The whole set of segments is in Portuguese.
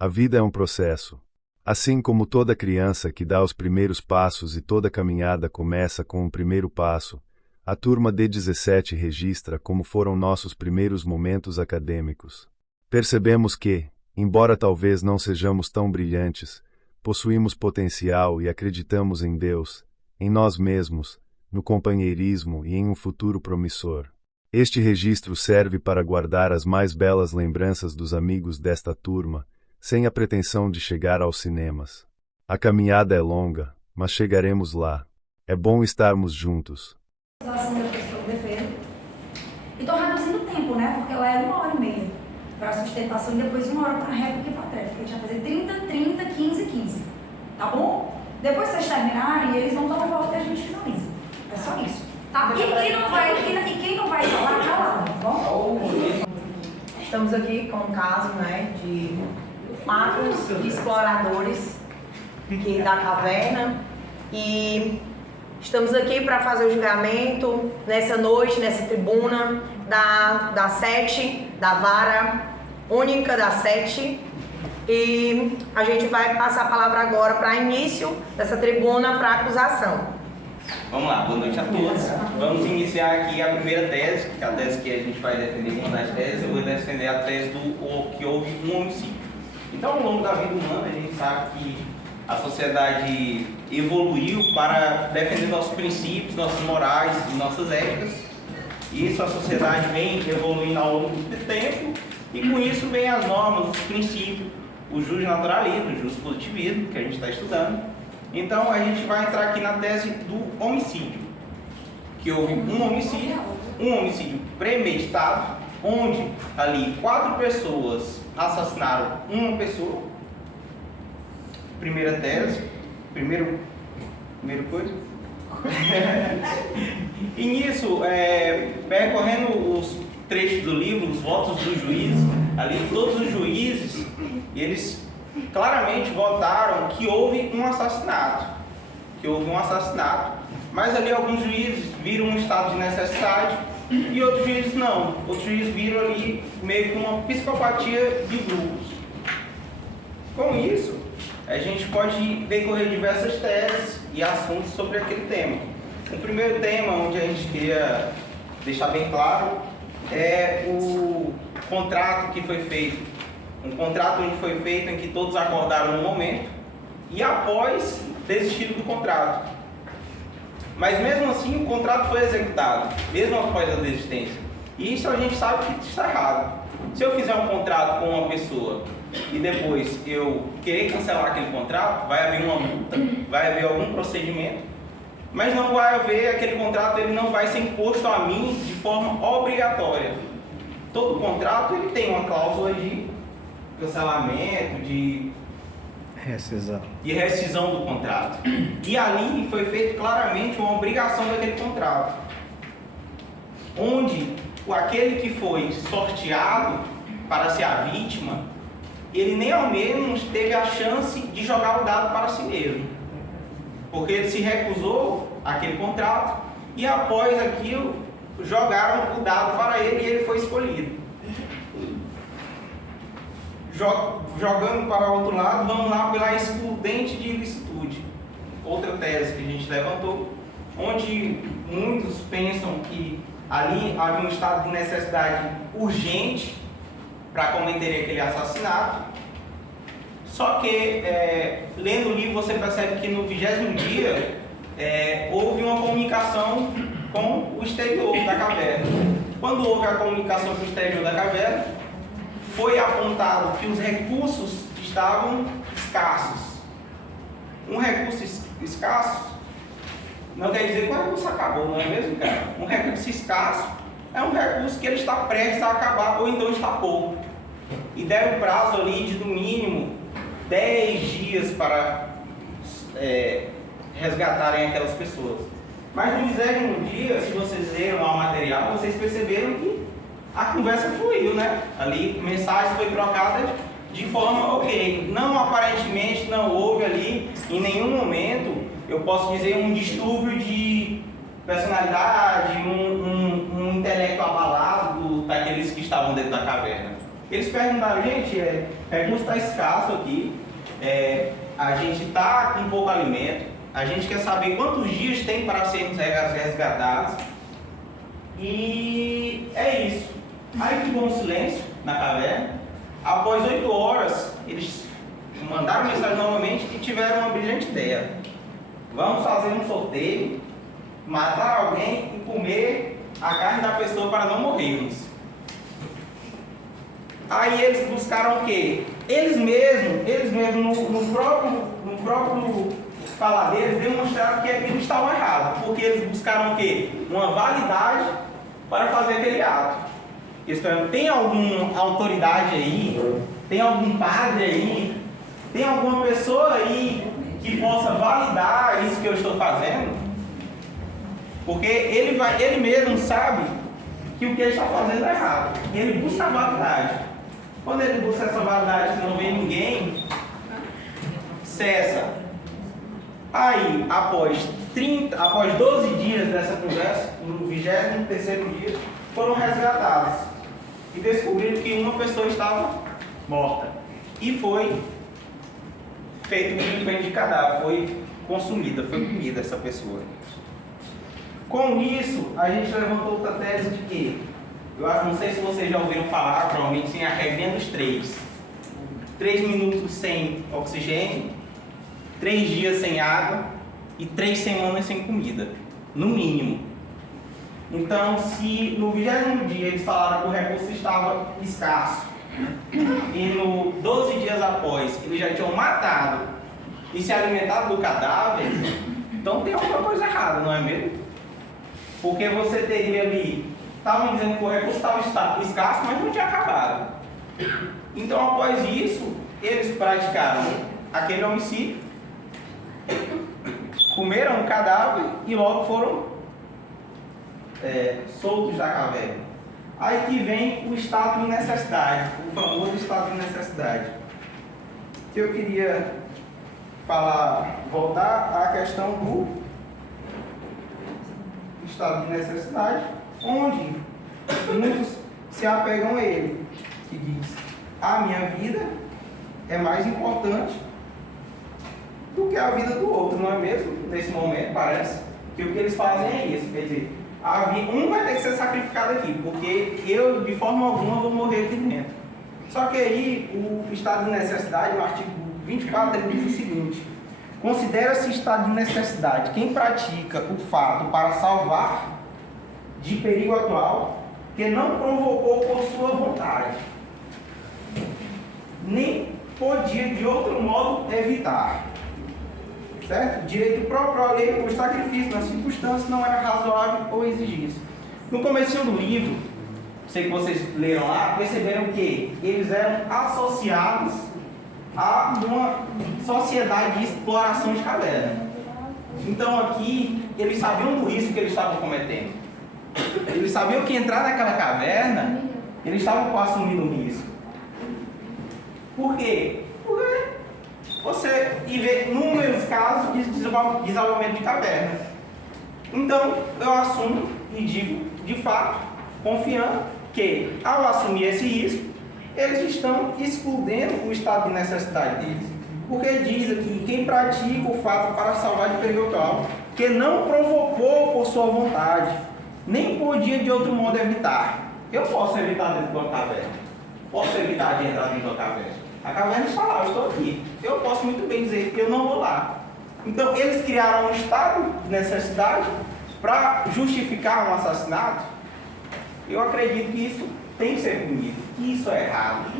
A vida é um processo. Assim como toda criança que dá os primeiros passos e toda caminhada começa com um primeiro passo, a turma D17 registra como foram nossos primeiros momentos acadêmicos. Percebemos que, embora talvez não sejamos tão brilhantes, possuímos potencial e acreditamos em Deus, em nós mesmos, no companheirismo e em um futuro promissor. Este registro serve para guardar as mais belas lembranças dos amigos desta turma, sem a pretensão de chegar aos cinemas. A caminhada é longa, mas chegaremos lá. É bom estarmos juntos. E estou reduzindo o tempo, né? Porque ela é 1h30 para sustentação e depois 1 hora para réplica e para tréplica. A gente vai fazer 30, 30, 15, 15. Tá bom? Depois vocês terminarem, eles vão dar uma volta e a gente finaliza. É só isso. Tá? E quem não vai falar, calado, tá bom? Estamos aqui com um caso, né, de 4 exploradores aqui da caverna e estamos aqui para fazer o julgamento nessa noite, nessa tribuna da 7, da vara única da 7. E a gente vai passar a palavra agora para início dessa tribuna para acusação. Vamos lá, boa noite a todos. Vamos iniciar aqui a primeira tese, que é a tese que a gente vai defender, uma das teses. Eu vou defender a tese que houve um homicídio. Então, ao longo da vida humana, a gente sabe que a sociedade evoluiu para defender nossos princípios, nossas morais e nossas éticas. Isso a sociedade vem evoluindo ao longo do tempo e com isso vem as normas, os princípios, o justnaturalismo, o justpositivismo, que a gente está estudando. Então, a gente vai entrar aqui na tese do homicídio, que houve um homicídio premeditado, onde ali 4 pessoas assassinaram uma pessoa. Primeira tese, primeiro coisa. E nisso, percorrendo os trechos do livro, os votos dos juízes, ali todos os juízes, eles claramente votaram que houve um assassinato, mas ali alguns juízes viram um estado de necessidade e outros juízes não, outros juízes viram ali meio que uma psicopatia de grupos. Com isso, a gente pode decorrer diversas teses e assuntos sobre aquele tema. O primeiro tema, onde a gente queria deixar bem claro, é o contrato que foi feito. Um contrato onde foi feito em que todos acordaram no momento e após desistiram do contrato. Mas mesmo assim o contrato foi executado, mesmo após a desistência. E isso a gente sabe que está errado. Se eu fizer um contrato com uma pessoa e depois eu querer cancelar aquele contrato, vai haver uma multa, vai haver algum procedimento, mas não vai haver, aquele contrato ele não vai ser imposto a mim de forma obrigatória. Todo contrato ele tem uma cláusula de cancelamento, de rescisão do contrato. E ali foi feito claramente uma obrigação daquele contrato, onde aquele que foi sorteado para ser a vítima, ele nem ao menos teve a chance de jogar o dado para si mesmo, porque ele se recusou àquele contrato e após aquilo jogaram o dado para ele e ele foi escolhido. Jogando para o outro lado, vamos lá pela excludente de ilicitude. Outra tese que a gente levantou, onde muitos pensam que ali havia um estado de necessidade urgente para cometer aquele assassinato. Só que, lendo o livro, você percebe que no 20º dia, houve uma comunicação com o exterior da caverna. Quando houve a comunicação com o exterior da caverna, foi apontado que os recursos estavam escassos. Um recurso escasso não quer dizer que o recurso acabou, não é mesmo, cara? Um recurso escasso é um recurso que ele está prestes a acabar ou então está pouco. E deram prazo ali de no mínimo 10 dias para resgatarem aquelas pessoas. Mas no 20º dia, se vocês leram lá o material, vocês perceberam que a conversa fluiu, né? Ali, mensagem foi trocada de forma ok. Não, aparentemente, não houve ali, em nenhum momento, eu posso dizer, um distúrbio de personalidade, um intelecto abalado daqueles que estavam dentro da caverna. Eles perguntaram, gente, recurso está escasso aqui, a gente está com pouco alimento, a gente quer saber quantos dias tem para sermos resgatados. E é isso. Aí ficou um silêncio na caverna. Após 8 horas, eles mandaram mensagem novamente e tiveram uma brilhante ideia. Vamos fazer um sorteio, matar alguém e comer a carne da pessoa para não morrermos. Aí eles buscaram o quê? Eles mesmos no próprio falar deles, demonstraram que aquilo estava errado. Porque eles buscaram o quê? Uma validade para fazer aquele ato. Eles falaram, tem alguma autoridade aí? Tem algum padre aí? Tem alguma pessoa aí que possa validar isso que eu estou fazendo? Porque ele mesmo sabe que o que ele está fazendo é errado. E ele busca a validade. Quando ele busca essa validade e não vê ninguém, cessa. Aí, após 12 dias dessa conversa, no 23º dia, foram resgatados. E descobriram que uma pessoa estava morta. E foi feito um limpo de cadáver, foi consumida, foi comida essa pessoa. Com isso, a gente levantou outra tese de que, não sei se vocês já ouviram falar, provavelmente sem a regrinha dos 3. 3 minutos sem oxigênio, 3 dias sem água e 3 semanas sem comida, no mínimo. Então, se no 20º dia eles falaram que o recurso estava escasso e no 12 dias após eles já tinham matado e se alimentado do cadáver, então tem alguma coisa errada, não é mesmo? Porque você teria ali, estavam dizendo que o recurso estava escasso, mas não tinha acabado. Então, após isso, eles praticaram aquele homicídio, comeram o cadáver e logo foram soltos da caverna. Aí que vem o estado de necessidade, o famoso estado de necessidade. Que eu queria voltar à questão do estado de necessidade, onde muitos se apegam a ele, que diz: a minha vida é mais importante do que a vida do outro, não é mesmo? Nesse momento parece que o que eles fazem é isso, quer dizer, um vai ter que ser sacrificado aqui, porque eu de forma alguma vou morrer aqui dentro. Só que aí o estado de necessidade, no artigo 24, ele diz o seguinte: considera-se estado de necessidade quem pratica o fato para salvar de perigo atual que não provocou por sua vontade, nem podia de outro modo evitar. Certo? Direito próprio à lei por sacrifício nas circunstâncias não era razoável ou exigisse. No começo do livro, sei que vocês leram lá, perceberam que eles eram associados a uma sociedade de exploração de caverna. Então aqui, eles sabiam do risco que eles estavam cometendo. Eles sabiam que entrar naquela caverna, eles estavam assumindo o risco. Por quê? Porque você vê inúmeros casos de desalojamento de caverna. Então, eu assumo e digo, de fato, confiando que, ao assumir esse risco, eles estão excludendo o estado de necessidade deles. Porque diz aqui, quem pratica o fato para salvar de perigo atual, que não provocou por sua vontade, nem podia de outro modo evitar. Eu posso evitar dentro de uma caverna. Posso evitar de entrar dentro de uma caverna. A caverna está lá, eu estou aqui. Eu posso muito bem dizer que eu não vou lá. Então, eles criaram um estado de necessidade para justificar um assassinato. Eu acredito que isso tem que ser punido. Que isso é errado.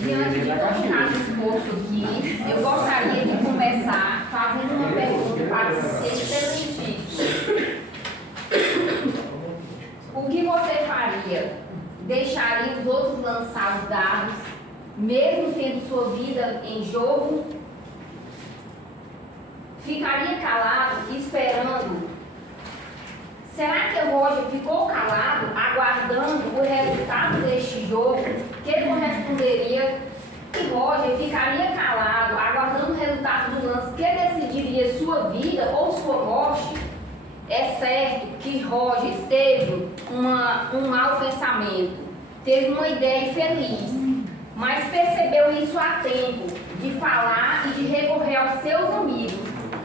Diante de todo o caso exposto aqui, eu gostaria de começar fazendo uma pergunta para você, excelentíssimo. O que você faria? Deixaria os outros lançar os dados, mesmo tendo sua vida em jogo? Ficaria calado, esperando? Será que o Roger ficou calado, aguardando o resultado deste jogo? Que ele não responderia que Roger ficaria calado, aguardando o resultado do lance que decidiria sua vida ou sua morte? É certo que Roger teve um mau pensamento, teve uma ideia infeliz, mas percebeu isso a tempo de falar e de recorrer aos seus amigos,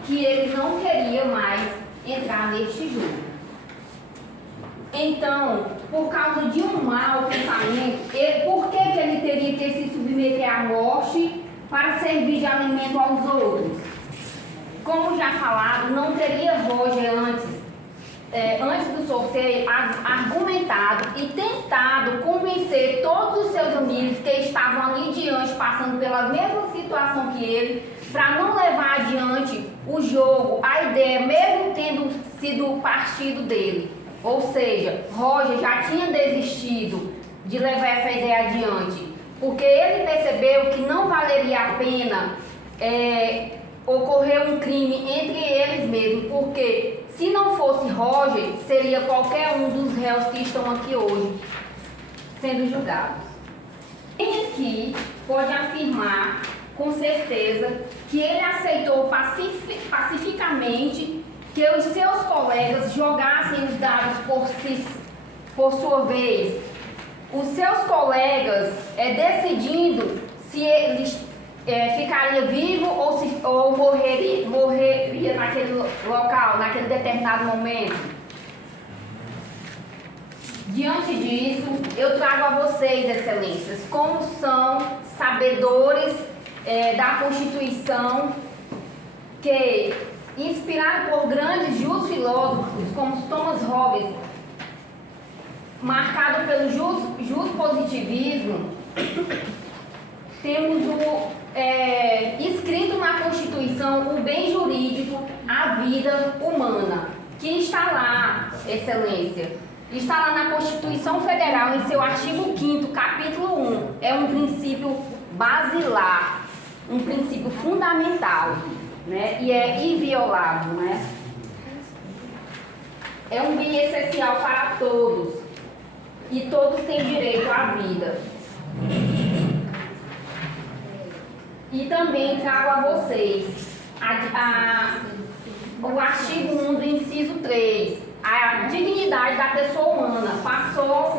que ele não queria mais entrar neste jogo. Então, por causa de um mau pensamento, por que ele teria que se submeter à morte para servir de alimento aos outros? Como já falado, não teria Roger antes do sorteio argumentado e tentado convencer todos os seus amigos que estavam ali diante, passando pela mesma situação que ele, para não levar adiante o jogo, a ideia, mesmo tendo sido o partido dele. Ou seja, Roger já tinha desistido de levar essa ideia adiante, porque ele percebeu que não valeria a pena ocorrer um crime entre eles mesmos, porque se não fosse Roger, seria qualquer um dos réus que estão aqui hoje sendo julgados. Quem aqui pode afirmar com certeza que ele aceitou pacificamente que os seus colegas jogassem os dados por sua vez, os seus colegas decidindo se eles ficaria vivo ou morreria naquele local, naquele determinado momento? Diante disso, eu trago a vocês, excelências, como são sabedores da Constituição, que, inspirado por grandes justos filósofos como Thomas Hobbes, marcado pelo positivismo, temos escrito na Constituição o bem jurídico, a vida humana, que está lá, excelência, está lá na Constituição Federal, em seu artigo 5º, capítulo 1, é um princípio basilar, um princípio fundamental, né? E é inviolável, né? É um bem essencial para todos, e todos têm direito à vida. E também trago a vocês o artigo 1 do inciso 3, a dignidade da pessoa humana passou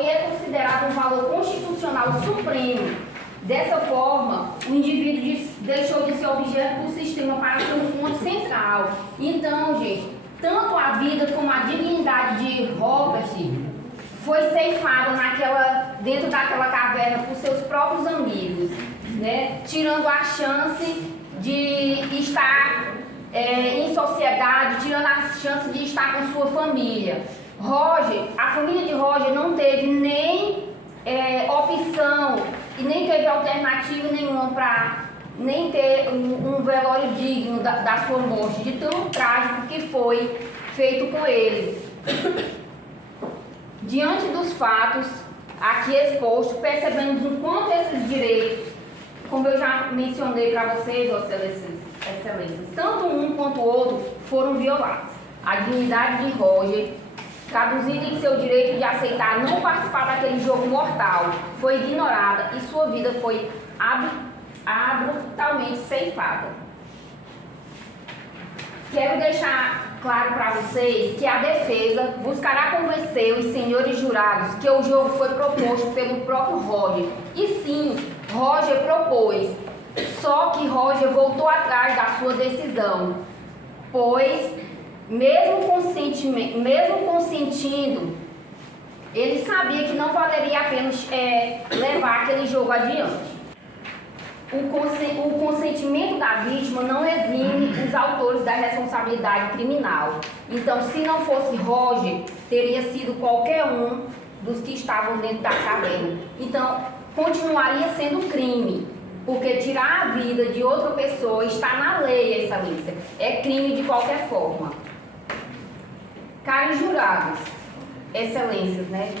e é considerado um valor constitucional supremo. Dessa forma, o indivíduo deixou de ser objeto do sistema para ser um ponto central. Então, gente, tanto a vida como a dignidade de Robert foi ceifada dentro daquela caverna por seus próprios amigos, né? Tirando a chance de estar em sociedade, tirando a chance de estar com sua família. A família de Roger não teve nem opção e nem teve alternativa nenhuma para nem ter um velório digno da sua morte, de tão trágico que foi feito com eles. Diante dos fatos aqui expostos, percebemos o quanto esses direitos, como eu já mencionei para vocês, excelências, tanto um quanto o outro foram violados. A dignidade de Roger, traduzida em seu direito de aceitar não participar daquele jogo mortal, foi ignorada e sua vida foi brutalmente ceifada. Quero deixar claro para vocês que a defesa buscará convencer os senhores jurados que o jogo foi proposto pelo próprio Roger. E sim, Roger propôs, só que Roger voltou atrás da sua decisão, pois, mesmo consentindo, ele sabia que não valeria a pena levar aquele jogo adiante. O consentimento da vítima não exime os autores da responsabilidade criminal. Então, se não fosse Roger, teria sido qualquer um dos que estavam dentro da caverna. Então, continuaria sendo crime, porque tirar a vida de outra pessoa está na lei, excelência. É crime de qualquer forma. Caros jurados, excelências, né?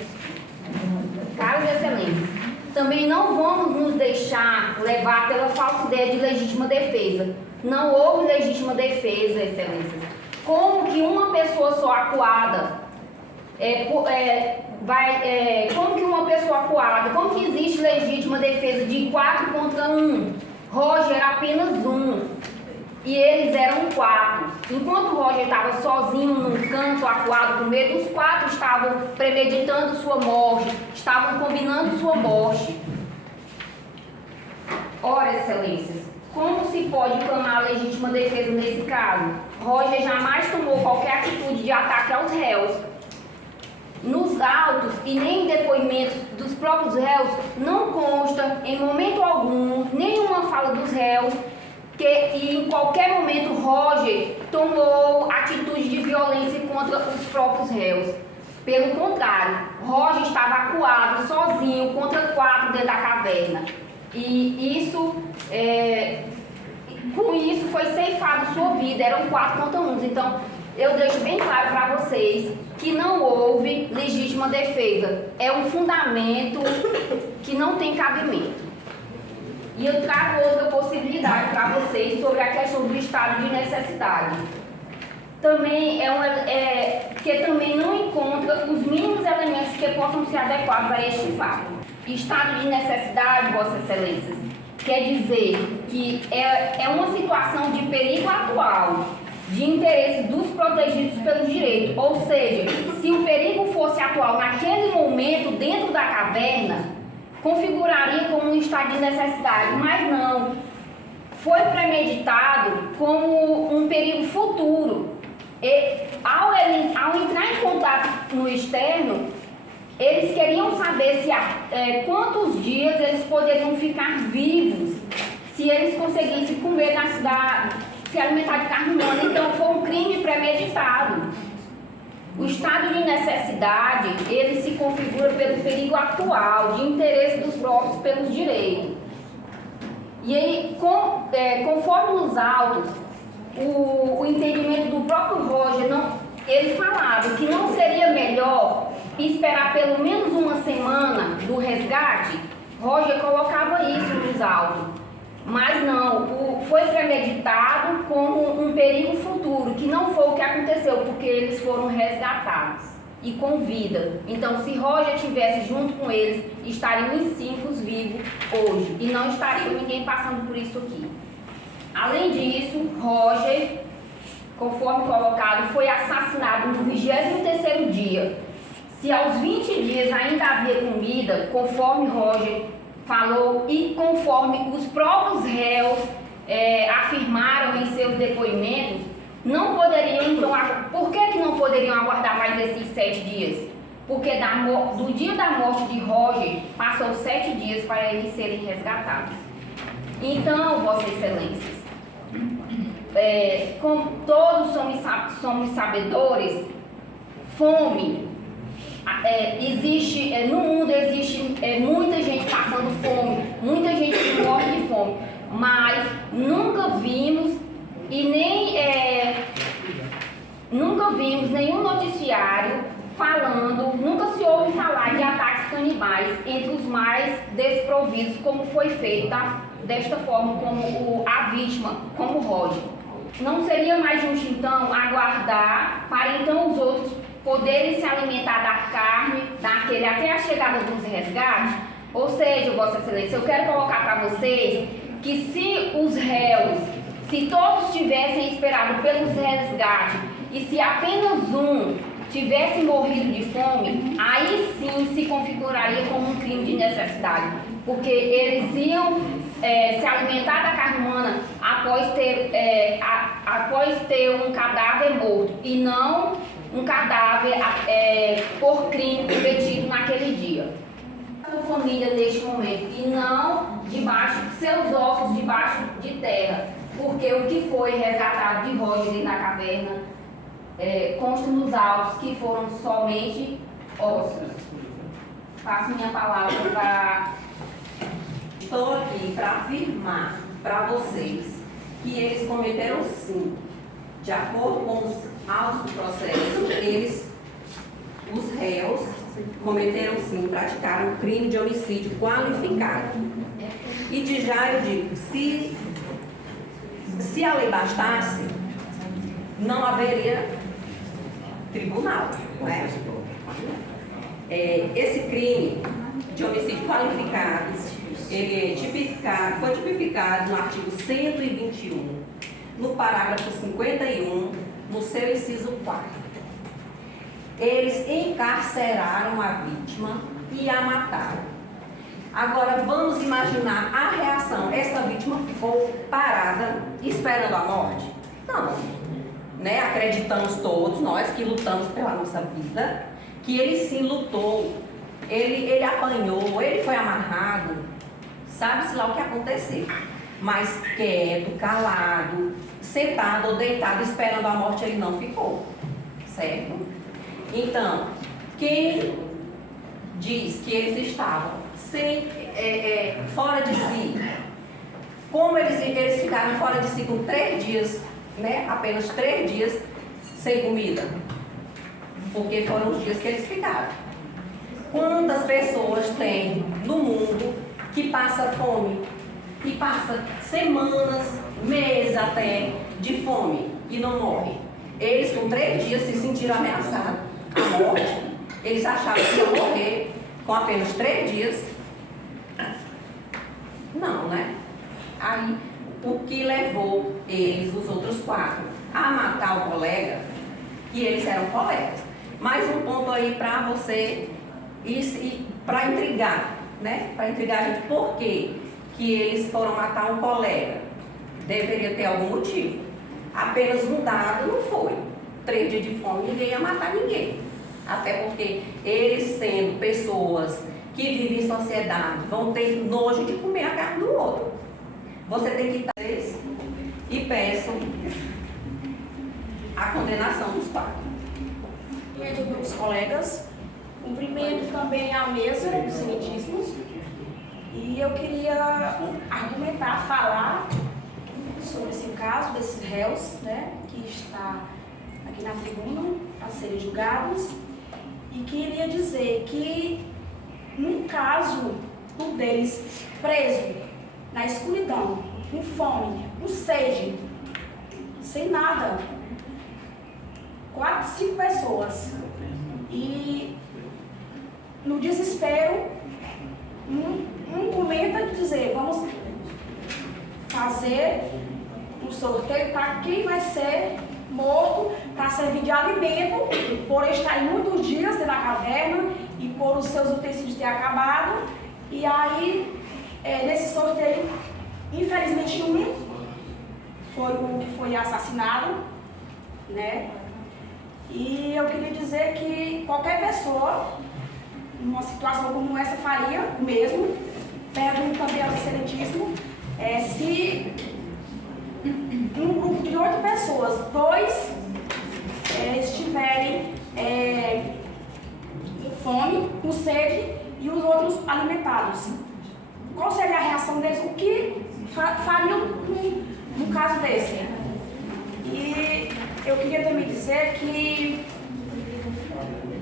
Caros excelências, também não vamos nos deixar levar pela falsa ideia de legítima defesa. Não houve legítima defesa, excelências. Como que uma pessoa só acuada como que existe legítima defesa de 4 contra 1? Roger, apenas 1. e eles eram 4. Enquanto o Roger estava sozinho num canto, acuado no meio, os 4 estavam premeditando sua morte, estavam combinando sua morte. Ora, excelências, como se pode clamar a legítima defesa nesse caso? Roger jamais tomou qualquer atitude de ataque aos réus. Nos autos e nem em depoimentos dos próprios réus não consta em momento algum nenhuma fala dos réus e em qualquer momento Roger tomou atitude de violência contra os próprios réus. Pelo contrário, Roger estava acuado, sozinho, contra 4 dentro da caverna. E isso, com isso foi ceifado sua vida, eram 4 contra 1. Então, eu deixo bem claro para vocês que não houve legítima defesa. É um fundamento que não tem cabimento. E eu trago outra possibilidade para vocês sobre a questão do estado de necessidade. Também que também não encontra os mínimos elementos que possam ser adequados a este fato. Estado de necessidade, Vossas Excelências, quer dizer que é uma situação de perigo atual, de interesse dos protegidos pelo direito. Ou seja, se o perigo fosse atual naquele momento dentro da caverna, configuraria como um estado de necessidade, mas não. Foi premeditado como um perigo futuro. E, ao entrar em contato no externo, eles queriam saber quantos dias eles poderiam ficar vivos se eles conseguissem comer na cidade, se alimentar de carne humana. Então foi um crime premeditado. O estado de necessidade, ele se configura pelo perigo atual, de interesse dos próprios pelos direitos. E aí, conforme nos autos, o entendimento do próprio Roger, ele falava que não seria melhor esperar pelo menos uma semana do resgate. Roger colocava isso nos autos. Mas não, foi premeditado como um perigo futuro, que não foi o que aconteceu, porque eles foram resgatados e com vida. Então, se Roger estivesse junto com eles, estariam os 5 vivos hoje e não estaria ninguém passando por isso aqui. Além disso, Roger, conforme colocado, foi assassinado no 23º dia. Se aos 20 dias ainda havia comida, conforme Roger falou e conforme os próprios réus afirmaram em seus depoimentos, não poderiam, então, por que não poderiam aguardar mais esses 7 dias? Porque do dia da morte de Roger, passou 7 dias para eles serem resgatados. Então, Vossas Excelências, como todos somos sabedores, fome, no mundo existe muita gente passando fome, muita gente que morre de fome, mas nunca vimos nunca vimos nenhum noticiário falando, nunca se ouve falar de ataques canibais entre os mais desprovidos, como foi feito desta forma, como a vítima, como Roger. Não seria mais justo então aguardar para então os outros poderem se alimentar da carne daquele até a chegada dos resgates? Ou seja, Vossa Excelência, eu quero colocar para vocês que se os réus, se todos tivessem esperado pelos resgates e se apenas um tivesse morrido de fome, aí sim se configuraria como um crime de necessidade, porque eles iam se alimentar da carne humana após ter um cadáver morto e não um cadáver por crime cometido naquele dia. Sua família neste momento e não seus ossos debaixo de terra, porque o que foi resgatado de Roger dentro da caverna consta nos autos que foram somente ossos. Passo minha palavra para... Estou aqui para afirmar para vocês que eles cometeram sim, de acordo com os autos do processo, os réus, cometeram sim, praticaram um crime de homicídio qualificado. E de já eu digo, se a lei bastasse, não haveria tribunal, não é? Esse crime de homicídio qualificado, ele foi tipificado no artigo 121 no parágrafo 51, no seu inciso 4. Eles encarceraram a vítima e a mataram. Agora vamos imaginar a reação. Essa vítima ficou parada, esperando a morte? Não. Né? Acreditamos todos, nós que lutamos pela nossa vida, que ele sim lutou, ele apanhou, ele foi amarrado, sabe-se lá o que aconteceu. Mas quieto, calado, sentado ou deitado, esperando a morte, ele não ficou, certo? Então, quem diz que eles estavam fora de si, como eles ficaram fora de si com 3 dias, né? Apenas 3 dias sem comida, porque foram os dias que eles ficaram. Quantas pessoas tem no mundo que passa fome, que passa semanas, meses até de fome e não morre? Eles com 3 dias se sentiram ameaçados à morte, eles achavam que iam morrer com apenas 3 dias. Não, né? Aí, o que levou eles, os outros 4, a matar o colega, que eles eram colegas. Mais um ponto aí para você, para intrigar, né? Para intrigar a gente, por que eles foram matar um colega? Deveria ter algum motivo. Apenas um dado não foi. 3 dias de fome, ninguém ia matar ninguém. Até porque eles, sendo pessoas que vivem em sociedade, vão ter nojo de comer a carne do outro. Você tem que estar e peçam a condenação dos 4. Cumprimento dos colegas, cumprimento também a mesa dos cientistas, e eu queria argumentar, falar sobre esse caso desses réus, né, que está aqui na tribuna a serem julgados, e queria dizer que num caso um deles preso na escuridão, com fome, com sede, sem nada, 4, 5 pessoas, e no desespero, um comenta de dizer, vamos fazer um sorteio para quem vai ser morto, para servir de alimento, por estar em muitos dias dentro da caverna e por os seus utensílios ter acabado. E aí, nesse sorteio, infelizmente um foi o que foi assassinado, né? E eu queria dizer que qualquer pessoa, numa situação como essa, faria o mesmo. Pergunto também ao excelentíssimo, se num grupo de 8 pessoas, 2 estiverem com fome, com sede, e os outros alimentados, qual seria a reação deles? O que fariam no caso desse? E eu queria também dizer que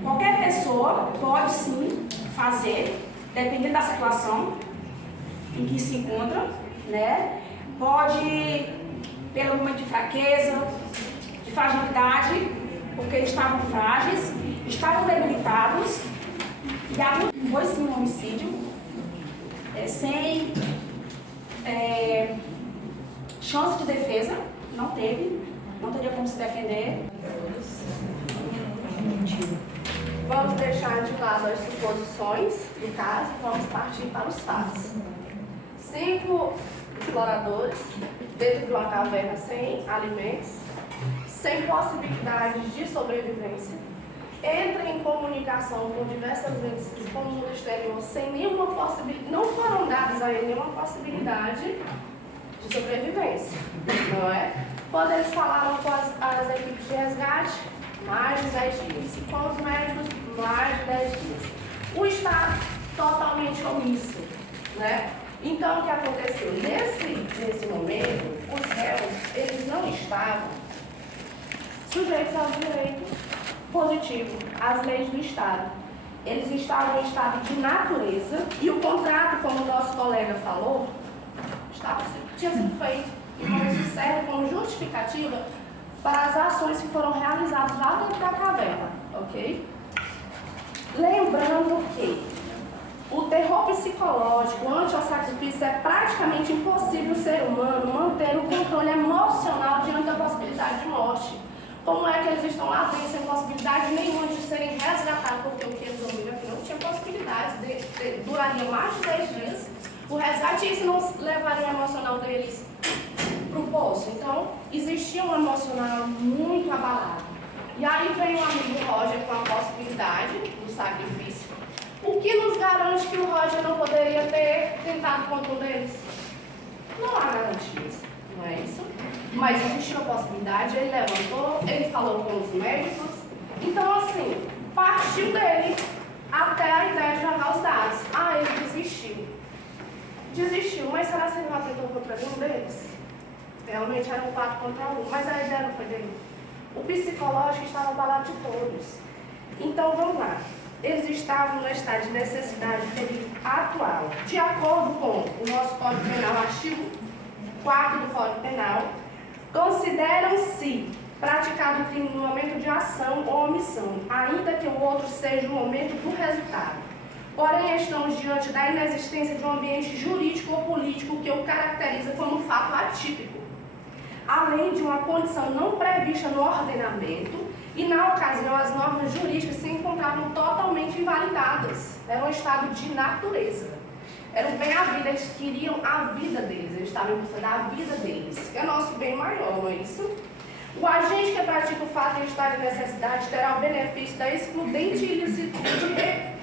qualquer pessoa pode sim fazer, dependendo da situação em que se encontra, né? Pode, pelo momento de fraqueza, de fragilidade, porque estavam frágeis, estavam debilitados, e foi sim um homicídio, sem chance de defesa, não teria como se defender. Vamos deixar de lado as suposições do caso e vamos partir para os fatos. 5 exploradores dentro de uma caverna sem alimentos, sem possibilidades de sobrevivência, entram em comunicação com diversas vezes com o mundo exterior sem nenhuma possibilidade, não foram dadas a ele nenhuma possibilidade de sobrevivência, não é? Quando eles falaram com as equipes de resgate, mais de 10 dias. E com os médicos, mais de 10 dias. O Estado totalmente omisso, né? Então, o que aconteceu? Nesse momento, os réus, eles não estavam sujeitos ao direito positivo, às leis do Estado. Eles estavam em estado de natureza e o contrato, como o nosso colega falou, tinha sido feito. Então, isso serve como justificativa para as ações que foram realizadas lá dentro da caverna, ok? Lembrando que O terror psicológico ante o sacrifício é praticamente impossível o ser humano manter o controle emocional diante da possibilidade de morte. Como é que eles estão lá dentro sem possibilidade nenhuma de serem resgatados? Porque o que eles ouviram aqui não tinha possibilidade, duraria mais de 10 dias. O resgate, isso não levaria o emocional deles para o poço. Então, existia um emocional muito abalado. E aí vem o amigo Roger com a possibilidade do sacrifício. O que nos garante que o Roger não poderia ter tentado contra um deles? Não há garantias, não é isso? Mas existiu a possibilidade, ele levantou, ele falou com os médicos. Então, assim, partiu dele até a ideia de jogar os dados. Ah, ele desistiu. Desistiu, mas será que ele não atentou contra nenhum deles? Realmente era um 4 contra 1, mas a ideia não foi dele. O psicológico estava abalado de todos. Então, vamos lá. Eles estavam no estado de necessidade de período atual. De acordo com o nosso Código Penal, artigo 4 do Código Penal, consideram-se praticado o crime no momento de ação ou omissão, ainda que o outro seja o momento do resultado. Porém, estamos diante da inexistência de um ambiente jurídico ou político que o caracteriza como um fato atípico, além de uma condição não prevista no ordenamento, e na ocasião as normas jurídicas se encontravam totalmente invalidadas. Era um estado de natureza. Era o bem à vida, eles queriam a vida deles, eles estavam em busca da vida deles, que é nosso bem maior, não é isso? O agente que pratica o fato em estado de necessidade terá o benefício da excludente ilicitude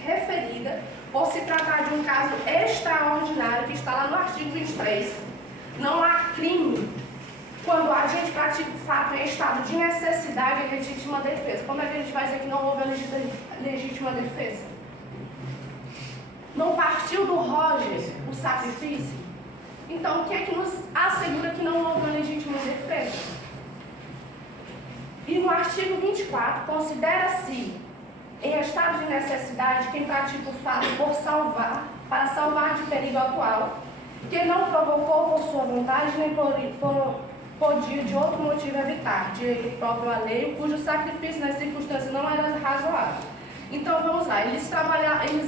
referida por se tratar de um caso extraordinário que está lá no artigo 23. Não há crime quando o agente pratica o fato em estado de necessidade e legítima defesa. Como é que a gente vai dizer que não houve a legítima defesa? Não partiu do Roger o sacrifício? Então, o que é que nos assegura que não houve a legítima defesa? E no artigo 24, considera-se em estado de necessidade quem pratica o fato para salvar de perigo atual, que não provocou por sua vontade nem podia de outro motivo evitar, direito próprio alheio, cujo sacrifício nas circunstâncias não era razoável. Então vamos lá, eles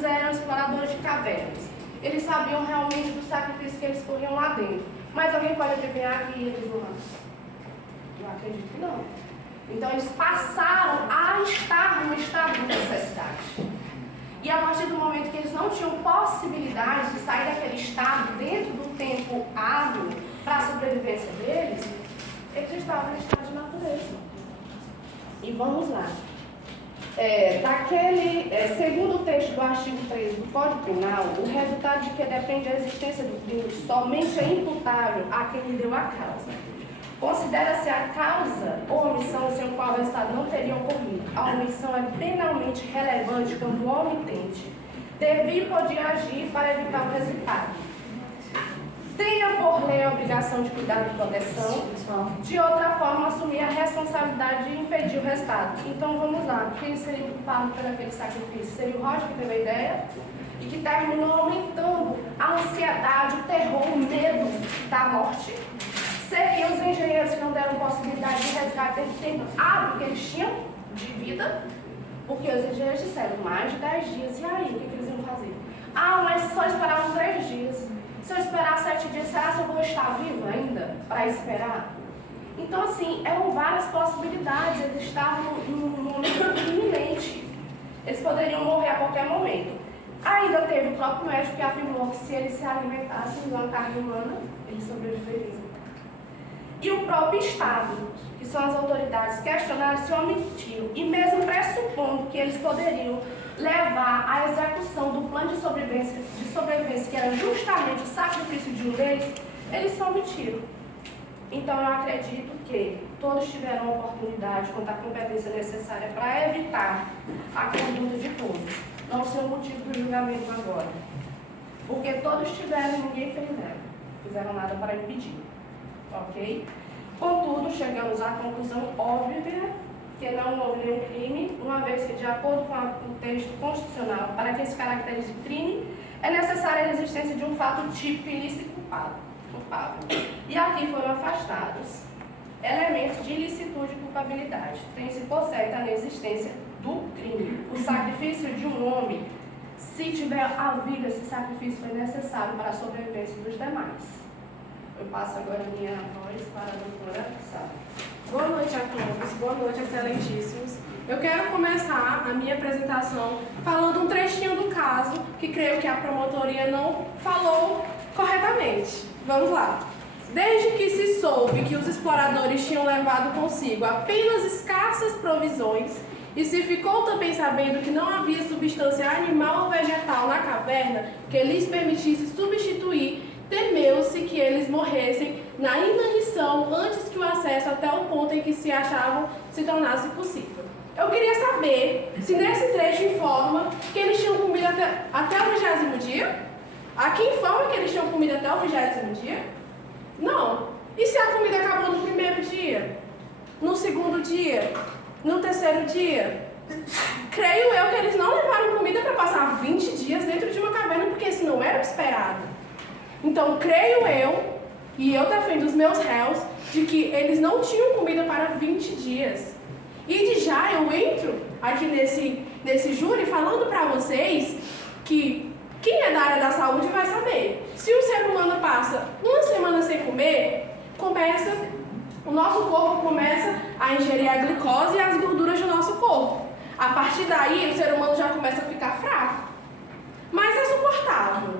eram exploradores de cavernas, eles sabiam realmente do sacrifício que eles corriam lá dentro. Mas alguém pode adivinhar que eles não? Eu acredito que não. Então eles passaram a estar no estado de necessidade. E a partir do momento que eles não tinham possibilidade de sair daquele estado dentro do tempo hábil para a sobrevivência deles, eles estavam no estado de natureza. E vamos lá. Segundo o texto do artigo 3 do Código Penal, o resultado de que depende a existência do crime somente é imputável a quem lhe deu a causa. Considera-se a causa ou omissão sem o qual o resultado não teria ocorrido. A omissão é penalmente relevante quando o omitente devia e podia agir para evitar o resultado. Tenha por lei a obrigação de cuidar da proteção, de outra forma assumir a responsabilidade de impedir o resultado. Então vamos lá, quem seria culpado por aquele sacrifício? Seria o Roger que teve a ideia e que terminou aumentando a ansiedade, o terror, o medo da morte. Seriam os engenheiros que não deram possibilidade de resgate desse tempo hábil que eles tinham de vida, porque os engenheiros disseram mais de 10 dias, e aí, o que eles iam fazer? Ah, mas só esperavam 3 dias. Se eu esperar 7 dias, será que eu vou estar vivo ainda para esperar? Então, assim, eram várias possibilidades, eles estavam num momento iminente. Eles poderiam morrer a qualquer momento. Ainda teve o próprio médico que afirmou que se eles se alimentassem de uma carne humana, eles sobreviveriam. E o próprio Estado, que são as autoridades, questionaram se omitiram, e mesmo pressupondo que eles poderiam levar à execução do plano de sobrevivência, que era justamente o sacrifício de um deles, eles se omitiram. Então eu acredito que todos tiveram a oportunidade, quanto à competência necessária para evitar a conduta de todos. Não ser o motivo do julgamento agora. Porque todos tiveram e ninguém fez nada. Fizeram nada para impedir. Ok? Contudo, chegamos à conclusão óbvia que não houve nenhum crime, uma vez que, de acordo com o texto constitucional, para que se caracterize crime, é necessária a existência de um fato típico ilícito culpável. E aqui foram afastados elementos de ilicitude e culpabilidade. Tem-se por certa a inexistência do crime. O sacrifício de um homem se tiver havido esse sacrifício foi necessário para a sobrevivência dos demais. Eu passo agora a minha voz para a doutora Sara. Boa noite a todos, boa noite, excelentíssimos. Eu quero começar a minha apresentação falando um trechinho do caso que creio que a promotoria não falou corretamente. Vamos lá. Desde que se soube que os exploradores tinham levado consigo apenas escassas provisões e se ficou também sabendo que não havia substância animal ou vegetal na caverna que lhes permitisse substituir, temeu-se que eles morressem na inanição antes que o acesso até o ponto em que se achavam se tornasse possível. Eu queria saber se nesse trecho informa que eles tinham comida até o 20º dia? Aqui informa que eles tinham comida até o 20º dia? Não. E se a comida acabou no primeiro dia? No segundo dia? No terceiro dia? Creio eu que eles não levaram comida para passar 20 dias dentro de uma caverna, porque isso não era o esperado. Então, creio eu, e eu defendo os meus réus, de que eles não tinham comida para 20 dias. E de já eu entro aqui nesse júri falando para vocês que quem é da área da saúde vai saber. Se o ser humano passa uma semana sem comer, o nosso corpo começa a ingerir a glicose e as gorduras do nosso corpo. A partir daí, o ser humano já começa a ficar fraco. Mas é suportável.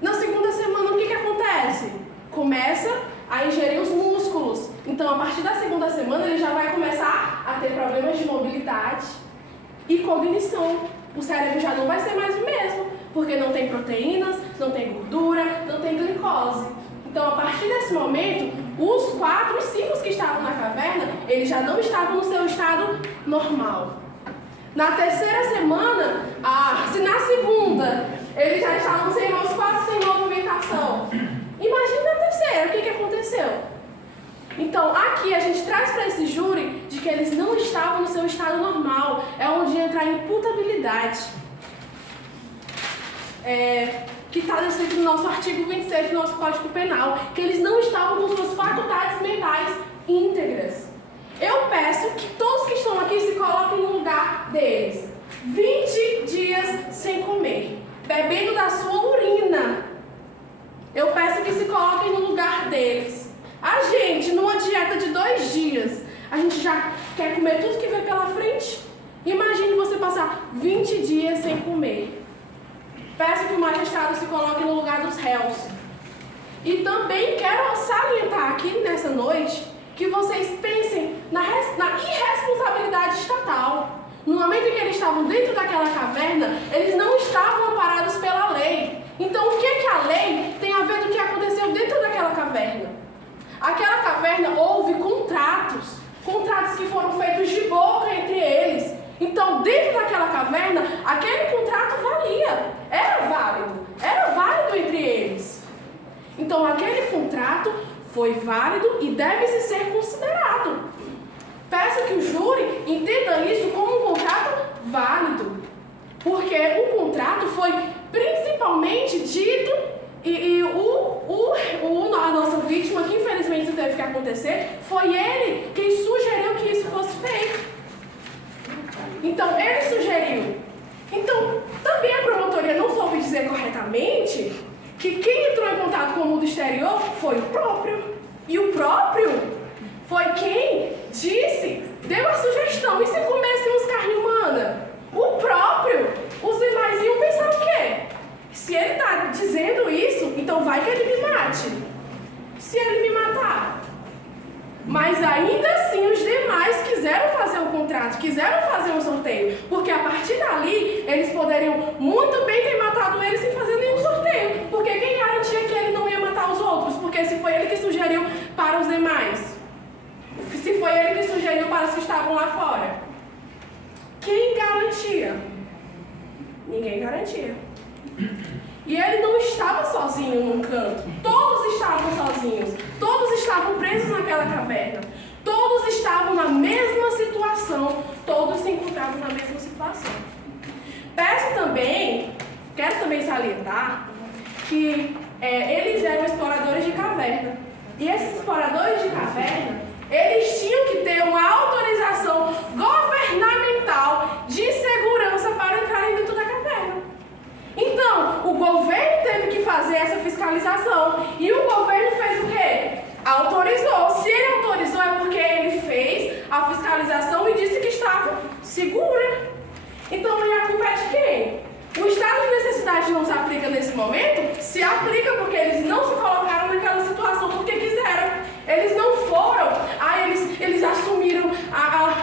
Na segunda semana, o que acontece? Começa a ingerir os músculos. Então, a partir da segunda semana, ele já vai começar a ter problemas de mobilidade e cognição. O cérebro já não vai ser mais o mesmo, porque não tem proteínas, não tem gordura, não tem glicose. Então, a partir desse momento, os 4, os 5 que estavam na caverna, eles já não estavam no seu estado normal. Na terceira semana, se na segunda eles já estavam os 4 sem movimentação, imagina na terceira, o que aconteceu? Então, aqui a gente traz para esse júri de que eles não estavam no seu estado normal, é onde entra a imputabilidade. Que está descrito no nosso artigo 26 do nosso Código Penal, que eles não estavam com suas faculdades mentais íntegras. Eu peço que todos que estão aqui se coloquem no lugar deles. 20 dias sem comer, bebendo da sua urina. Eu peço que se coloquem no lugar deles. A gente, numa dieta de 2 dias, a gente já quer comer tudo que vem pela frente. Imagine você passar 20 dias sem comer. Peço que o magistrado se coloque no lugar dos réus. E também quero salientar aqui nessa noite que vocês pensem na irresponsabilidade estatal. No momento em que eles estavam dentro daquela caverna, eles não estavam amparados pela lei. Então, o que a lei tem a ver com o que aconteceu dentro daquela caverna? Aquela caverna houve contratos que foram feitos de boca entre eles. Então, dentro daquela caverna, aquele contrato valia, era válido entre eles. Então, aquele contrato foi válido e deve-se ser considerado. Peço que o júri entenda isso como um contrato válido, porque o contrato foi principalmente dito a nossa vítima, que infelizmente isso teve que acontecer, foi ele quem sugeriu que isso fosse feito. Então, ele sugeriu. Então, também a promotoria não soube dizer corretamente que quem entrou em contato com o mundo exterior foi o próprio. E o próprio foi quem deu a sugestão. E se comêssemos carne humana? O próprio. Os demais iam pensar o quê? Se ele está dizendo isso, então vai que ele me mate. Se ele me matar. Mas ainda assim os demais quiseram fazer o contrato, quiseram fazer um sorteio. Porque a partir dali, eles poderiam muito bem ter matado ele sem fazer nenhum sorteio. Porque quem garantia que ele não ia matar os outros? Porque se foi ele que sugeriu para os demais. Se foi ele que sugeriu para os que estavam lá fora. Quem garantia? Ninguém garantia. E ele não estava sozinho num canto. Todos estavam sozinhos. Todos estavam presos naquela caverna. Todos estavam na mesma situação. Todos se encontravam na mesma situação. Quero também salientar que eles eram exploradores de caverna. E esses exploradores de caverna, eles tinham que ter uma autorização governamental de segurança para entrarem dentro da caverna. fazer essa fiscalização. E o governo fez o quê? Autorizou. Se ele autorizou é porque ele fez a fiscalização e disse que estava segura. Então, e a culpa é de quem? O estado de necessidade não se aplica nesse momento? Se aplica porque eles não se colocaram naquela situação porque quiseram. Eles não foram. Eles assumiram,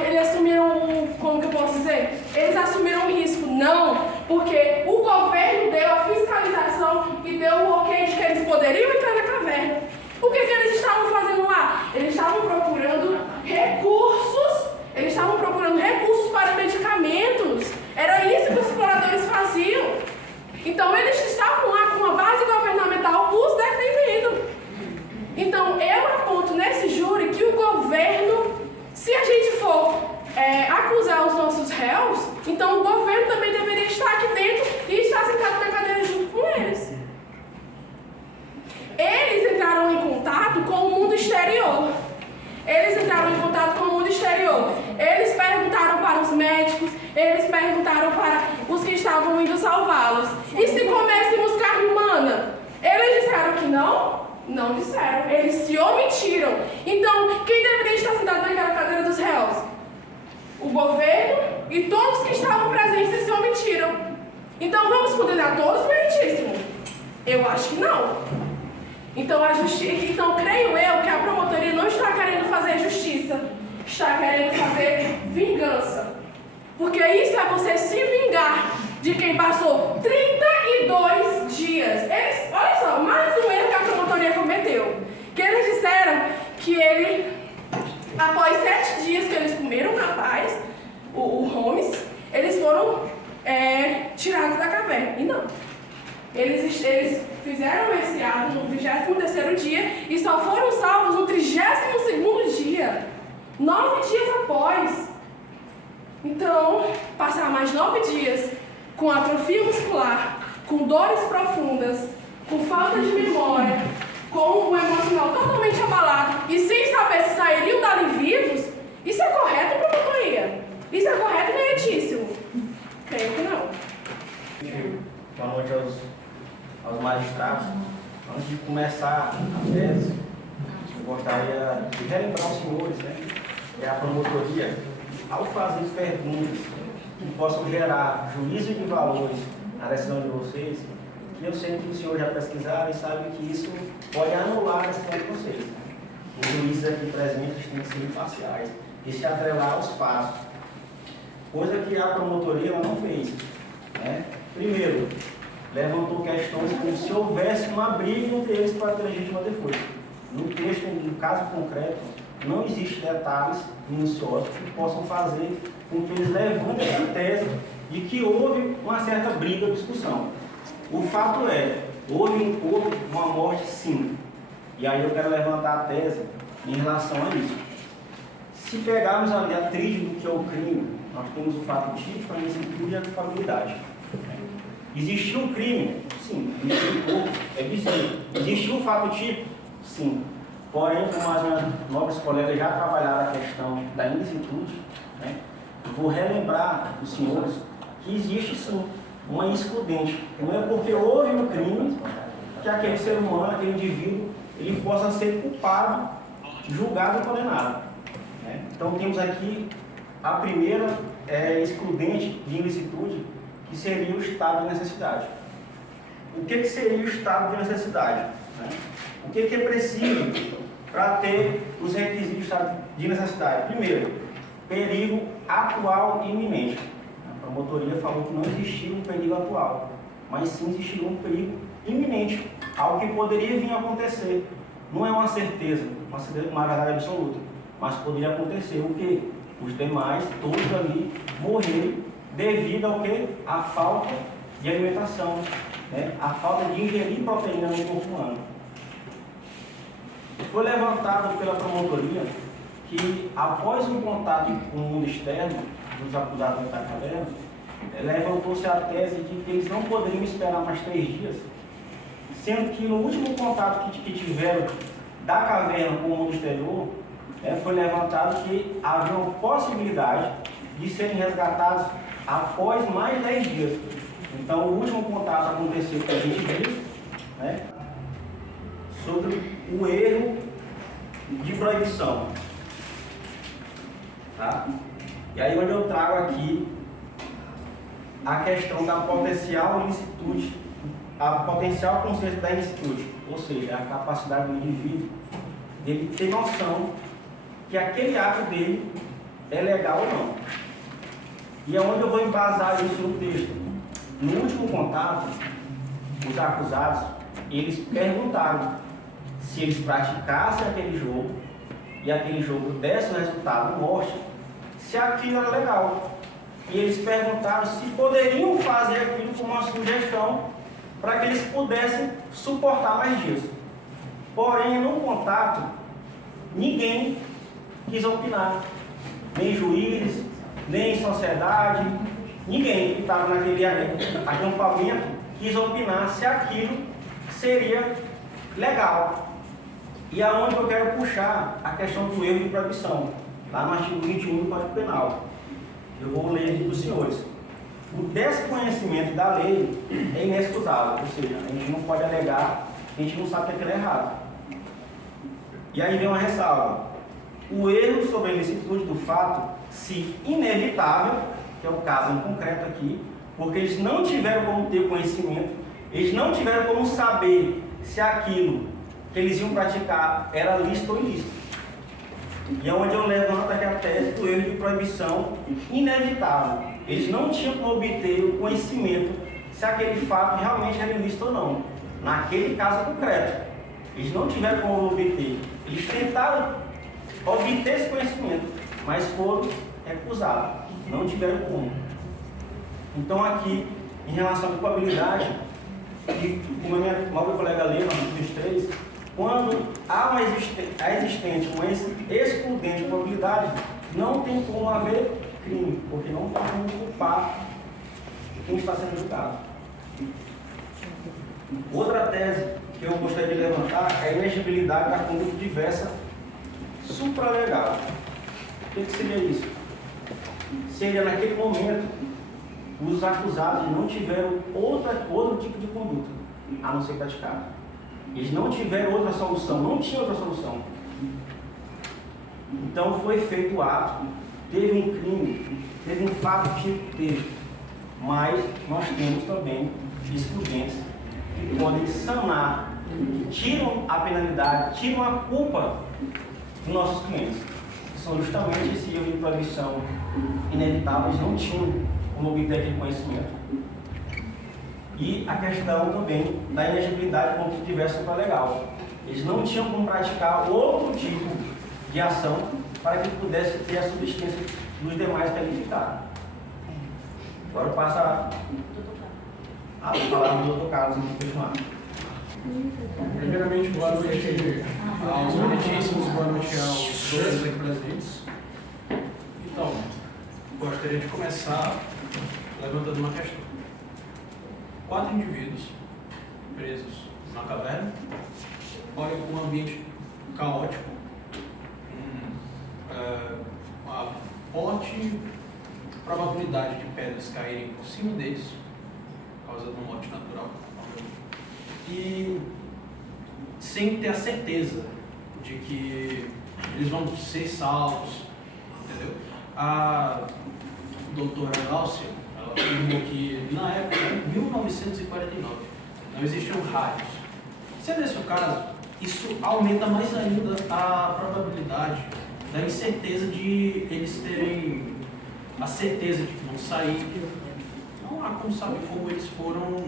eles assumiram, como que eu posso dizer? Eles assumiram o risco. Não, porque o governo deu a fiscalização e deu o ok de que eles poderiam entrar na caverna. O que eles estavam fazendo lá? Eles estavam procurando recursos. Eles estavam procurando recursos para medicamentos. Era isso que os exploradores faziam. Então eles estavam lá com uma base governamental os defendendo. Então eu aponto nesse júri que o governo, se a gente for acusar os nossos réus, então o governo também deveria estar aqui dentro e estar sentado na cadeira junto com eles. Eles entraram em contato com o mundo exterior. Eles perguntaram para os médicos, eles perguntaram para os que estavam indo salvá-los. E se comêssemos carne humana? Eles disseram que não? Não disseram. Eles se omitiram. Então, quem deveria estar sentado naquela cadeira dos réus? O governo e todos que estavam presentes se omitiram. Então, vamos condenar todos, meritíssimo? Eu acho que não. Então, creio eu que a promotoria não está querendo fazer justiça, está querendo fazer vingança. Porque isso é você se vingar de quem passou 32 dias. Olha só, mais um erro que a promotoria cometeu. Que eles disseram que após 7 dias que eles comeram o rapaz, o Holmes, eles foram tirados da caverna. E não. Eles fizeram esse ato no 23º dia e só foram salvos no 32º dia. 9 dias após. Então, passar mais 9 dias com atrofia muscular, com dores profundas, com falta de memória, com o emocional totalmente abalado e sem saber se sairiam dali vivos, isso é correto, promotoria? Isso é correto e meritíssimo? Creio que não. Boa noite aos magistrados. Antes de começar a tese, eu gostaria de relembrar os senhores, que a promotoria, ao fazer perguntas que possam gerar juízo de valores na decisão de vocês, que eu sei que os senhores já pesquisaram e sabem que isso pode anular a decisão de vocês. Os juízes aqui presentes têm que ser imparciais e se atrelar aos fatos, coisa que a promotoria não fez. Primeiro, levantou questões como se houvesse uma briga entre eles para ter legítima defesa. No texto, no caso concreto, não existe detalhes minuciosos que possam fazer com que eles levantem essa tese de que houve uma certa briga ou discussão. O fato é, houve uma morte sim. E aí eu quero levantar a tese em relação a isso. Se pegarmos ali a tríade do que é o crime, nós temos o fato típico, a ilicitude e a culpabilidade. Existiu um crime? Sim. É visível. Existiu um fato típico? Sim. Porém, como as minhas nobres colegas já trabalharam a questão da ilicitude, vou relembrar os senhores que existe sim uma excludente. Não é porque houve um crime que aquele ser humano, aquele indivíduo, ele possa ser culpado, julgado e condenado. Então temos aqui a primeira excludente de ilicitude, que seria o estado de necessidade. O que seria o estado de necessidade? O que é preciso para ter os requisitos do estado de necessidade? Primeiro, perigo atual e iminente. A promotoria falou que não existia um perigo atual, mas sim existia um perigo iminente, algo que poderia vir a acontecer. Não é uma certeza, uma verdade absoluta, mas poderia acontecer o quê? Os demais, todos ali, morrerem devido ao quê? À falta de alimentação, a falta de ingerir proteína no corpo humano. Foi levantado pela promotoria que, após um contato com o mundo externo dos acusados da caverna, levantou-se a tese de que eles não poderiam esperar mais 3 dias, sendo que no último contato que tiveram da caverna com o mundo exterior, foi levantado que havia uma possibilidade de serem resgatados após mais 10 dias. Então, o último contato aconteceu com 20 dias, né, sobre o erro de proibição. Tá? E aí onde eu trago aqui a questão da potencial ilicitude, a potencial consciência da ilicitude, ou seja, a capacidade do indivíduo dele ter noção que aquele ato dele é legal ou não. E é onde eu vou embasar isso no texto. No último contato, os acusados, eles perguntaram se eles praticassem aquele jogo e aquele jogo desse o resultado morte, se aquilo era legal. E eles perguntaram se poderiam fazer aquilo como uma sugestão para que eles pudessem suportar mais dias. Porém, no contato, ninguém quis opinar. Nem juiz, nem sociedade, ninguém que estava naquele acampamento quis opinar se aquilo seria legal. E aonde eu quero puxar a questão do erro de proibição, lá no artigo 21 do Código Penal. Eu vou ler aqui para os senhores. O desconhecimento da lei é inexcusável, ou seja, a gente não pode alegar que a gente não sabe que aquilo é errado. E aí vem uma ressalva. O erro sobre a ilicitude do fato, se inevitável, que é o caso em concreto aqui, porque eles não tiveram como ter conhecimento, eles não tiveram como saber se aquilo que eles iam praticar era lícito ou ilícito. E é onde eu levanto aqui a tese do erro de proibição inevitável. Eles não tinham como obter o conhecimento se aquele fato realmente era ilícito ou não. Naquele caso concreto, eles não tiveram como obter. Eles tentaram obter esse conhecimento, mas foram recusados. Não tiveram como. Então aqui, em relação à culpabilidade, e como a minha nobre colega leu no artigo 3, quando há uma existente uma excludente culpabilidade, não tem como haver crime, porque não tem como culpar quem está sendo julgado. Outra tese que eu gostaria de levantar é a inexigibilidade da conduta diversa supralegal. O que seria isso? Seria naquele momento os acusados não tiveram outro tipo de conduta a não ser praticada. Eles não tiveram outra solução, não tinha outra solução. Então foi feito o ato, teve um crime, teve um fato tipo teve, mas nós temos também excludentes que podem sanar, que tiram a penalidade, tiram a culpa dos nossos clientes. São justamente esse erro de proibição inevitável, eles não tinham como obter aquele conhecimento. E a questão também da inexigibilidade contra o diverso supralegal. Eles não tinham como praticar outro tipo de ação para que pudesse ter a subsistência dos demais qualificados. Agora eu passo a palavra do Dr. Carlos em continuar. Primeiramente, boa noite aos meritíssimos, boa noite aos todos aqui presentes. Então, gostaria de começar levantando uma questão. 4 indivíduos presos na caverna, olham com um ambiente caótico, uma forte probabilidade de pedras caírem por cima deles, por causa de uma morte natural, e sem ter a certeza de que eles vão ser salvos, entendeu? A doutora Láucia, ela afirmou que na época, em 1949, não existiam rádios. Sendo esse o caso, isso aumenta mais ainda a probabilidade da incerteza de eles terem a certeza de que vão sair. Não há como saber como eles foram...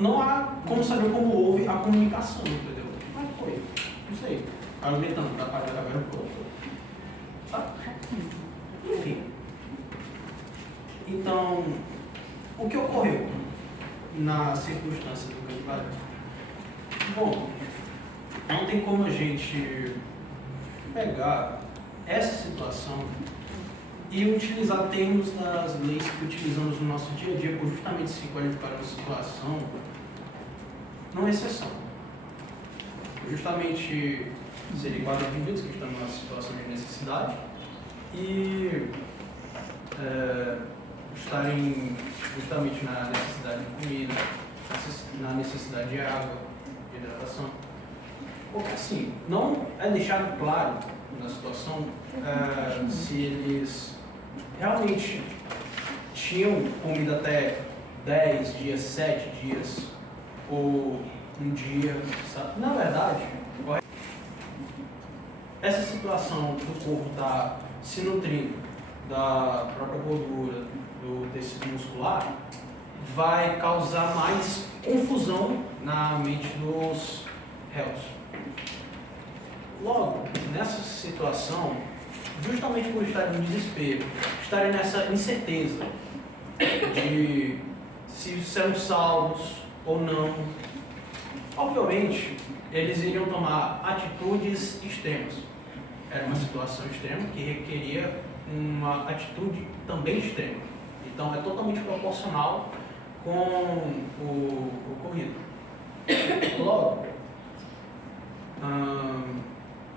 não há como saber como houve a comunicação, entendeu? Mas foi, não sei, argumentando da parte da caverna para o outro. Sabe? Enfim. Então, o que ocorreu na circunstância do Candidato? Bom, não tem como a gente pegar essa situação e utilizar termos das leis que utilizamos no nosso dia a dia por justamente se qualificar uma situação não exceção. Justamente serem 4 indivíduos que estão numa situação de necessidade e estarem justamente na necessidade de comida, na necessidade de água, de hidratação. Porque assim, não é deixado claro na situação se eles realmente tinham comida até 10 dias, 7 dias, ou um dia, sabe? Na verdade, essa situação do corpo estar se nutrindo da própria gordura, do tecido muscular, vai causar mais confusão na mente dos réus. Logo, nessa situação, justamente por estarem no desespero, estarem nessa incerteza de se serão salvos ou não, obviamente, eles iriam tomar atitudes extremas. Era uma situação extrema que requeria uma atitude também extrema. Então, é totalmente proporcional com o ocorrido. Logo,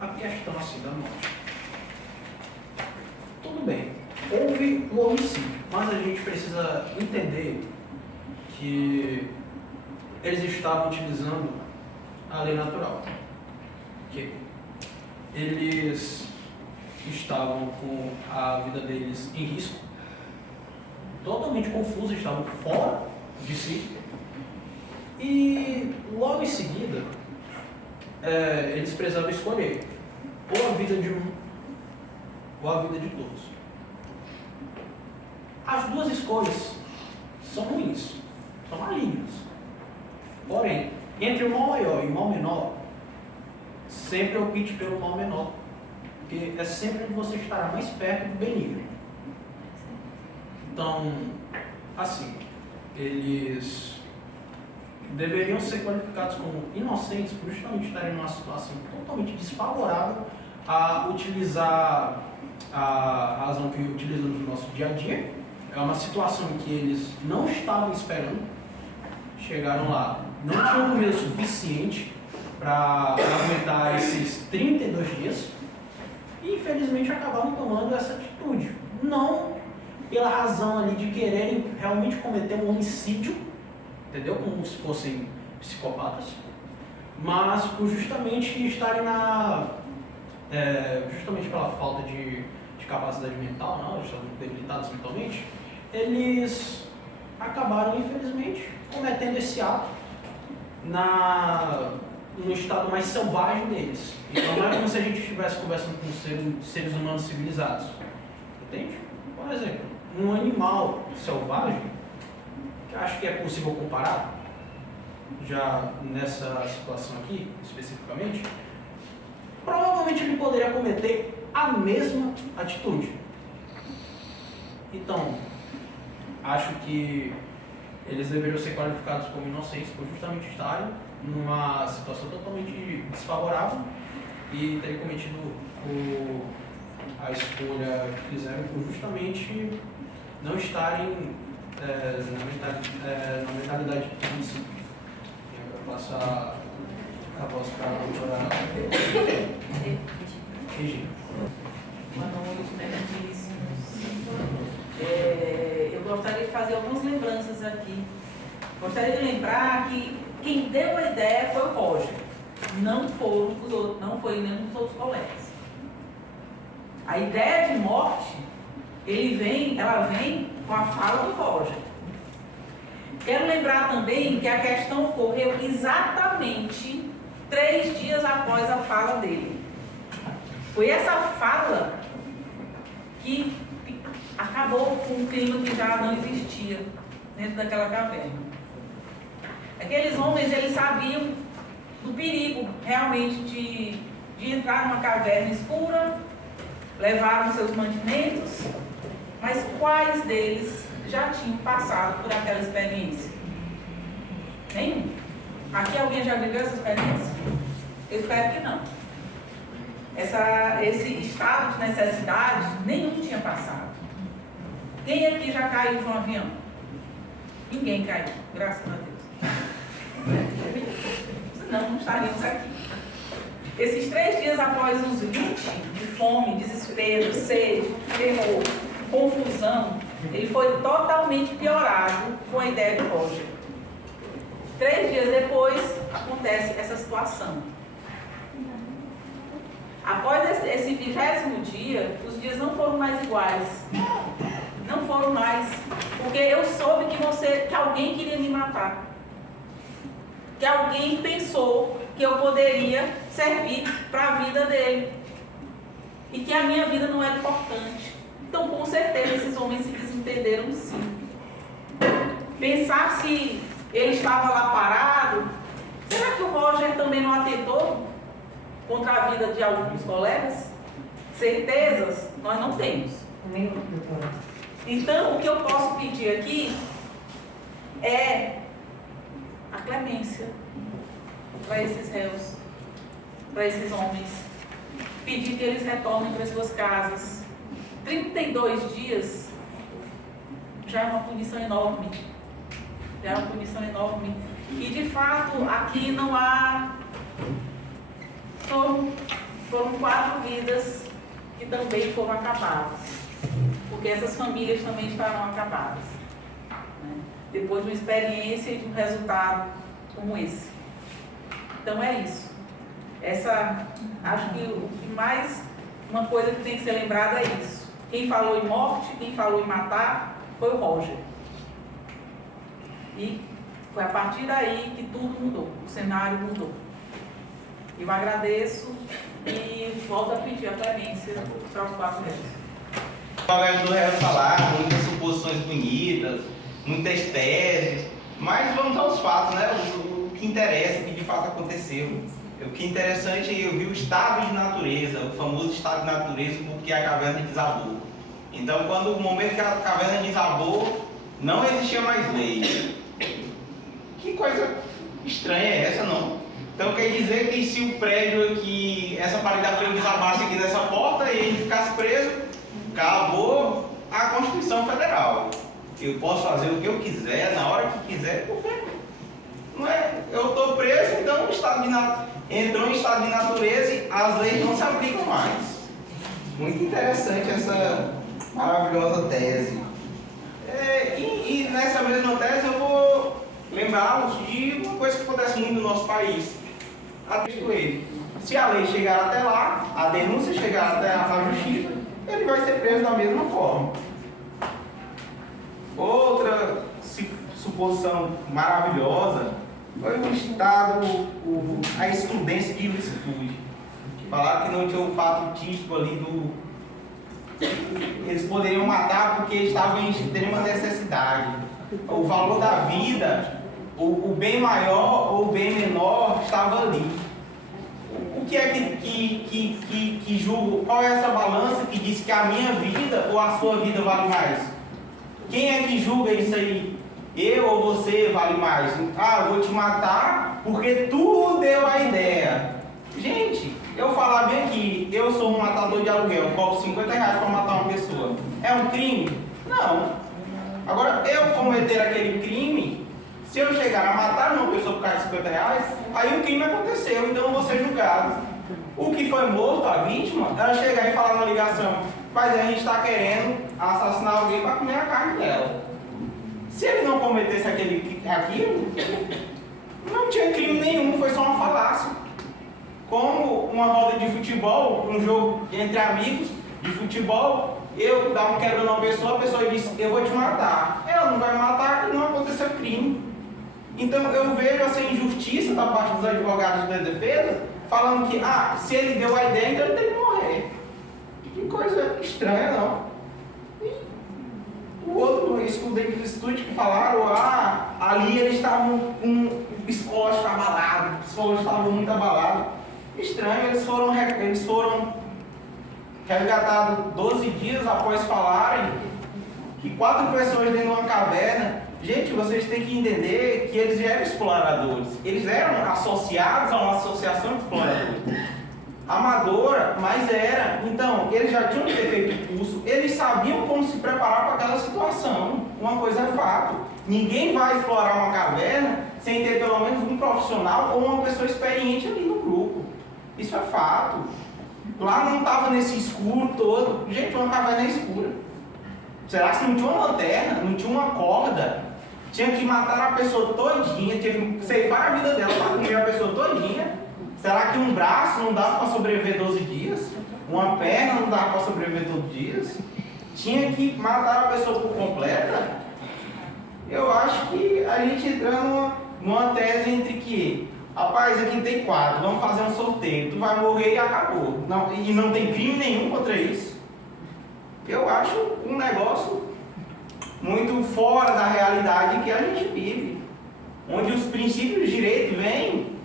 a questão assim da morte. Tudo bem, houve um homicídio, mas a gente precisa entender que eles estavam utilizando a lei natural. Que eles estavam com a vida deles em risco, totalmente confusos, estavam fora de si. E logo em seguida, eles precisavam escolher ou a vida de um ou a vida de todos. As duas escolhas são ruins, são malignas. Porém, entre o mal maior e o mal menor, sempre opte pelo mal menor, porque é sempre onde você estará mais perto do benigno. Então, assim, eles deveriam ser qualificados como inocentes por justamente estarem numa situação totalmente desfavorável a utilizar a razão que utilizamos no nosso dia a dia. É uma situação que eles não estavam esperando, chegaram lá, não tinham comida suficiente para aguentar esses 32 dias e infelizmente acabaram tomando essa atitude. Não pela razão ali de quererem realmente cometer um homicídio, entendeu? Como se fossem psicopatas, mas por justamente estarem justamente pela falta de capacidade mental, não, eles estavam debilitados mentalmente, eles acabaram, infelizmente, cometendo esse ato no estado mais selvagem deles. Então não é como se a gente estivesse conversando com seres humanos civilizados, entende? Por exemplo, um animal selvagem, que acho que é possível comparar, já nessa situação aqui, especificamente, provavelmente ele poderia cometer a mesma atitude. Então, acho que eles deveriam ser qualificados como inocentes por justamente estarem numa situação totalmente desfavorável e terem cometido a escolha que fizeram por justamente não estarem na mentalidade de princípio. Eu passo a voz para a doutora Regina. Boa noite, meritíssimos. Eu gostaria de fazer algumas lembranças aqui. Gostaria de lembrar que quem deu a ideia foi o Roger, não foram os outros, não foi nenhum dos outros colegas. A ideia de morte, ela vem com a fala do Roger. Quero lembrar também que a questão ocorreu exatamente 3 dias após a fala dele. Foi essa fala que acabou com um clima que já não existia dentro daquela caverna. Aqueles homens, eles sabiam do perigo realmente de entrar numa caverna escura, levaram seus mantimentos, mas quais deles já tinham passado por aquela experiência? Nenhum. Aqui alguém já viveu essa experiência? Eu espero que não. Esse estado de necessidade, nenhum tinha passado. Quem aqui já caiu de um avião? Ninguém caiu, graças a Deus. Senão não estaríamos aqui. Esses 3 dias após os 20 de fome, desespero, sede, terror, confusão, ele foi totalmente piorado com a ideia de Roger. acontece essa situação. Após esse 20º dia, os dias não foram mais iguais. Não foram mais. Porque eu soube que alguém queria me matar. Que alguém pensou que eu poderia servir para a vida dele. E que a minha vida não era importante. Então, com certeza, esses homens se desentenderam sim. Pensar se ele estava lá parado, será que o Roger também não atentou contra a vida de alguns colegas? Certezas nós não temos. Então, o que eu posso pedir aqui é a clemência para esses réus, para esses homens. Pedir que eles retornem para as suas casas. 32 dias já é uma punição enorme. Já é uma punição enorme. E de fato, aqui não há. Foram 4 vidas que também foram acabadas. Porque essas famílias também estarão acabadas. Né? Depois de uma experiência e de um resultado como esse. Então é isso. Acho que o que mais, uma coisa que tem que ser lembrada é isso. Quem falou em morte, quem falou em matar, foi o Roger. E foi a partir daí que tudo mudou, o cenário mudou. Eu agradeço e volto a pedir a clemência para os 4 réus. Os colegas do réu falaram muitas suposições bonitas, muitas teses, mas vamos aos fatos, né? O que interessa, o que de fato aconteceu. O que é interessante é eu vi o estado de natureza, o famoso estado de natureza, porque a caverna desabou. Então, quando o momento que a caverna desabou, não existia mais lei. Que coisa estranha é essa, não? Então quer dizer que se o prédio aqui, essa parede da frente desabasse aqui dessa porta e ele ficasse preso, acabou a Constituição Federal. Eu posso fazer o que eu quiser, na hora que quiser, porque não é, eu estou preso, então o estado entrou em estado de natureza e as leis não se aplicam mais. Muito interessante essa maravilhosa tese. E nessa mesma tese eu vou lembrá-los de uma coisa que acontece muito no nosso país. Se a lei chegar até lá, a denúncia chegar até a justiça, ele vai ser preso da mesma forma. Outra suposição maravilhosa foi o estado, a excludência de ilicitude. Falaram que não tinha um fato típico ali do... Eles poderiam matar porque estavam em extrema necessidade. O valor da vida, o bem maior ou o bem menor estava ali. O que é que julga? Qual é essa balança que diz que a minha vida ou a sua vida vale mais? Quem é que julga isso aí? Eu ou você vale mais? Ah, eu vou te matar porque tu deu a ideia. Gente, eu falar bem aqui, eu sou um matador de aluguel, cobro 50 reais para matar uma pessoa. É um crime? Não. Agora, eu cometer aquele crime, se eu chegar a matar uma pessoa por causa de 50 reais, aí o crime aconteceu, então eu vou ser julgado. O que foi morto, a vítima, ela chegar e falar na ligação, mas a gente está querendo assassinar alguém para comer a carne dela. Se ele não cometesse aquilo, não tinha crime nenhum, foi só uma falácia. Como uma roda de futebol, um jogo entre amigos de futebol, eu dava um quebra numa pessoa, a pessoa disse, eu vou te matar. Ela não vai matar e não aconteceu crime. Então eu vejo essa injustiça da parte dos advogados da defesa, falando que, se ele deu a ideia, então ele tem que morrer. Que coisa estranha, não? E o outro excludente de ilicitude que falaram, ali eles estavam com o psicológico abalado, o psicológico estava muito abalado. Estranho, eles foram resgatados 12 dias após falarem que 4 pessoas dentro de uma caverna. Gente, vocês têm que entender que eles eram exploradores. Eles eram associados a uma associação de exploradores. Amadora, mas era. Então, eles já tinham feito curso, eles sabiam como se preparar para aquela situação. Uma coisa é fato. Ninguém vai explorar uma caverna sem ter pelo menos um profissional ou uma pessoa experiente ali no grupo. Isso é fato. Lá não estava nesse escuro todo. Gente, uma caverna é escura. Será que não tinha uma lanterna? Não tinha uma corda? Tinha que matar a pessoa todinha, tinha que ceifar a vida dela para comer a pessoa Será que um braço não dava para sobreviver 12 dias? Uma perna não dava para sobreviver todos os dias? Tinha que matar a pessoa por completa? Eu acho que a gente entra numa tese entre que, rapaz, aqui tem 4, vamos fazer um sorteio, tu vai morrer e acabou. Não, e não tem crime nenhum contra isso. Eu acho um negócio muito fora da realidade que a gente vive. Onde os princípios de direito vêm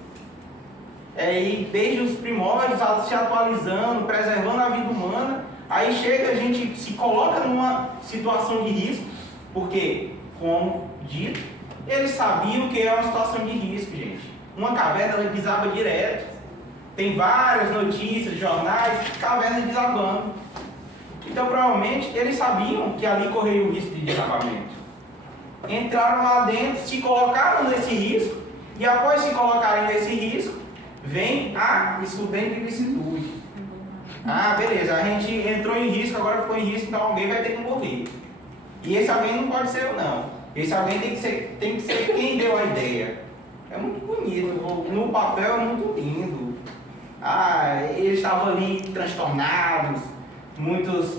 e desde os primórdios se atualizando, preservando a vida humana. Aí chega, a gente se coloca numa situação de risco, porque, como dito, eles sabiam que é uma situação de risco, gente. Uma caverna ela desaba direto. Tem várias notícias, jornais, cavernas desabando. Então, provavelmente, eles sabiam que ali corria o risco de desabamento. Entraram lá dentro, se colocaram nesse risco, e após se colocarem nesse risco, vem a excludente de ilicitude. Ah, beleza, a gente entrou em risco, agora ficou em risco, então alguém vai ter que morrer. E esse alguém não pode ser eu, não. Esse alguém tem que ser quem deu a ideia. É muito bonito, no papel é muito lindo. Ah, eles estavam ali transtornados, muitos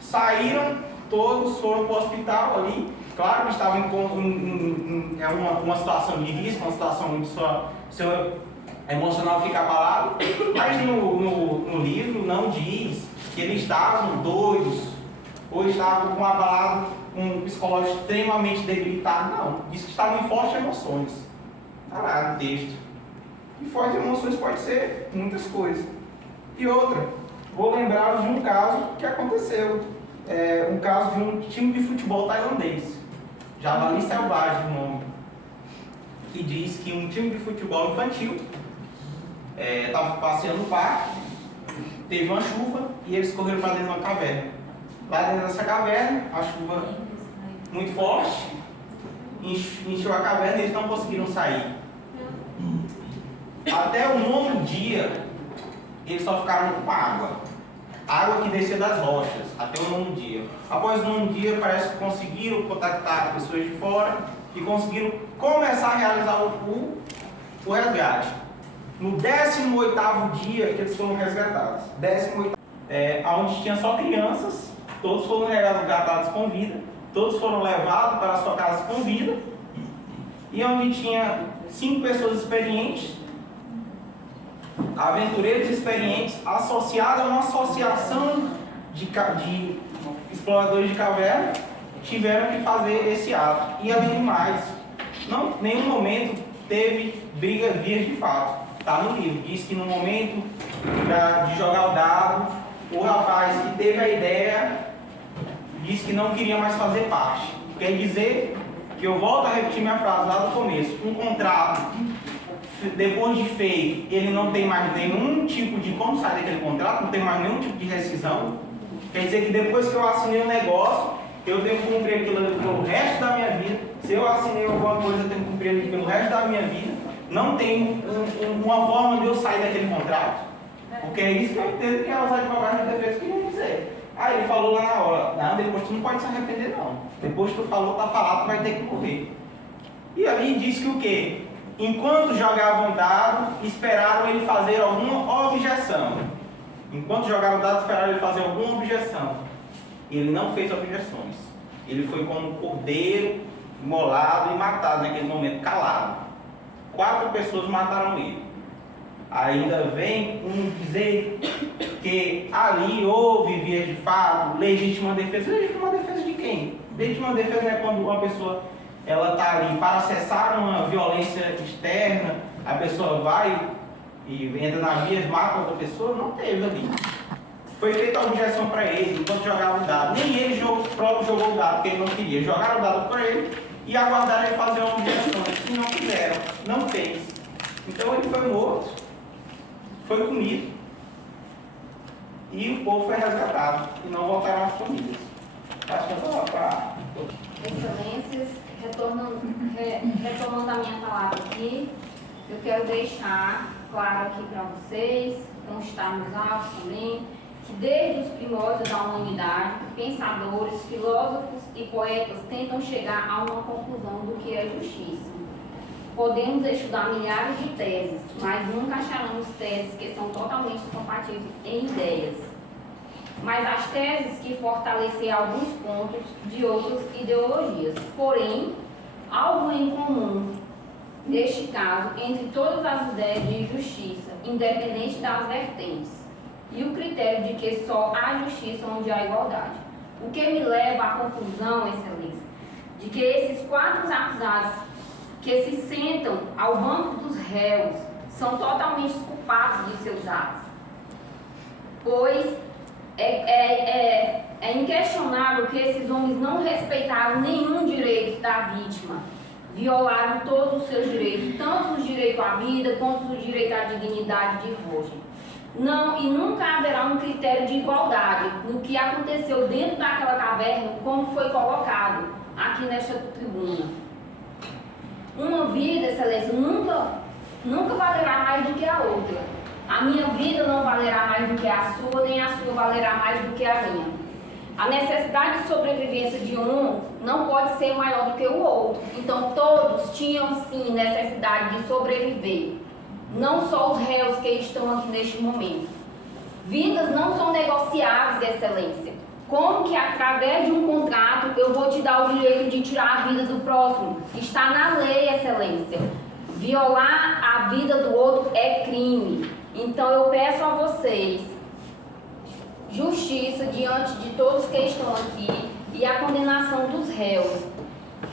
saíram, todos foram para o hospital ali. Claro que estavam em uma situação de risco, uma situação onde seu emocional fica abalado, mas no livro não diz que eles estavam doidos ou estavam com um psicológico extremamente debilitado, não. Diz que estavam em fortes emoções. Está lá no texto. E fortes emoções pode ser muitas coisas. E outra, vou lembrar de um caso que aconteceu. Um caso de um time de futebol tailandês. Javali Selvagem, o nome. Que diz que um time de futebol infantil estava passeando no parque, teve uma chuva e eles correram para dentro de uma caverna. Lá dentro dessa caverna, a chuva muito forte, encheu a caverna e eles não conseguiram sair. Até o 9º dia, eles só ficaram com água. Água que descia das rochas, até o 9º dia. Após o 9º dia, parece que conseguiram contactar pessoas de fora e conseguiram começar a realizar o resgate. No 18º dia que eles foram resgatados, 18º, onde tinha só crianças, todos foram resgatados com vida, todos foram levados para a sua casa com vida, e onde tinha 5 pessoas experientes, aventureiros experientes, associados a uma associação de exploradores de caverna, tiveram que fazer esse ato. E além de mais, em nenhum momento teve brigas vias de fato. Está no livro, diz que no momento de jogar o dado, o rapaz que teve a ideia disse que não queria mais fazer parte. Quer dizer que eu volto a repetir minha frase lá do começo: um contrato, depois de feito, ele não tem mais nenhum tipo de como sair daquele contrato, não tem mais nenhum tipo de rescisão. Quer dizer que depois que eu assinei o negócio, eu tenho que cumprir aquilo pelo resto da minha vida. Se eu assinei alguma coisa, eu tenho que cumprir aquilo pelo resto da minha vida. Não tem uma forma de eu sair daquele contrato. Porque é isso que eu entendo que os advogados de defesa queriam dizer. Aí ele falou lá na hora: não, depois tu não pode se arrepender não. Depois que tu falou, tá falado, tu vai ter que morrer. E ali diz que o quê? Enquanto jogavam dado, esperaram ele fazer alguma objeção. Enquanto jogavam dado, esperaram ele fazer alguma objeção. Ele não fez objeções. Ele foi como um cordeiro, imolado e matado naquele momento, calado. 4 pessoas mataram ele. Ainda vem dizer que ali houve vias de fato, legítima defesa. Legítima defesa de quem? Legítima defesa é quando uma pessoa está ali para cessar uma violência externa, a pessoa vai e entra na via, mata outra pessoa. Não teve ali. Foi feita a objeção para ele enquanto jogava o dado. Nem ele próprio jogou o dado, porque ele não queria. Jogaram o dado para ele e aguardaram ele fazer uma objeção. E não fizeram, não fez. Então ele foi morto, foi comido e o povo foi resgatado e não voltaram às famílias. Acho que é só para... Excelências, retomando a minha palavra aqui, eu quero deixar claro aqui para vocês, vão estar nos autos também, que desde os primórdios da humanidade, pensadores, filósofos e poetas tentam chegar a uma conclusão do que é justiça. podemos estudar milhares de teses, mas nunca acharemos teses que são totalmente compatíveis em ideias. Mas as teses que fortalecem alguns pontos de outras ideologias. Porém, algo em comum, neste caso, entre todas as ideias de justiça, independente das vertentes, e o critério de que só há justiça onde há igualdade. O que me leva à conclusão, Excelência, de que esses 4 acusados que se sentam ao banco dos réus são totalmente culpados de seus atos, pois é inquestionável que esses homens não respeitaram nenhum direito da vítima, violaram todos os seus direitos, tanto o direito à vida quanto o direito à dignidade de Roger. Não, e nunca haverá um critério de igualdade no que aconteceu dentro daquela caverna, como foi colocado aqui nesta tribuna. Uma vida, Excelência, nunca valerá mais do que a outra. A minha vida não valerá mais do que a sua, nem a sua valerá mais do que a minha. A necessidade de sobrevivência de um não pode ser maior do que o outro. Então todos tinham sim necessidade de sobreviver. Não só os réus que estão aqui neste momento. Vidas não são negociáveis, Excelência. Como que através de um contrato eu vou te dar o direito de tirar a vida do próximo? Está na lei, Excelência. Violar a vida do outro é crime. Então eu peço a vocês justiça diante de todos que estão aqui e a condenação dos réus.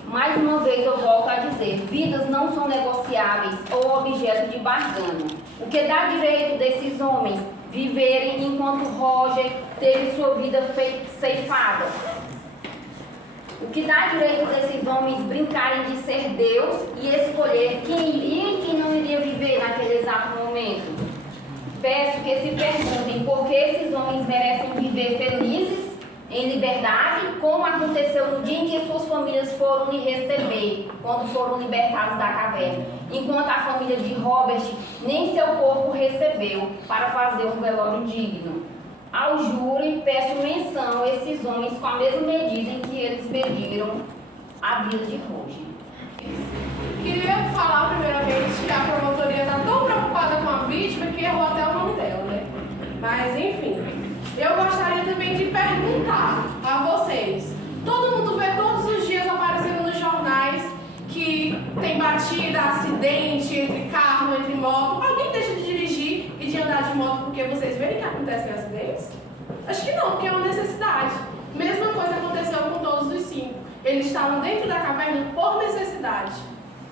Mais uma vez eu volto a dizer, vidas não são negociáveis ou objeto de barganha. O que dá direito desses homens viverem enquanto Roger teve sua vida ceifada? O que dá direito desses homens brincarem de ser Deus e escolher quem iria e quem não iria viver naquele exato momento? Peço que se perguntem por que esses homens merecem viver felizes, em liberdade, como aconteceu no dia em que suas famílias foram lhe receber, quando foram libertados da caverna, enquanto a família de Robert nem seu corpo recebeu para fazer um velório digno. Ao júri, peço menção a esses homens com a mesma medida em que eles mediram a vida de Roger. Queria falar primeiramente que a promotoria está tão preocupada com a vítima que errou até o nome dela, né? Mas enfim, eu gostaria também de perguntar a vocês. Todo mundo vê todos os dias aparecendo nos jornais que tem batida, acidente entre carro, entre moto. Alguém deixa de dirigir e de andar de moto porque vocês veem que acontecem acidentes? Acho que não, porque é uma necessidade. Mesma coisa aconteceu com todos os 5. Eles estavam dentro da caverna por necessidade,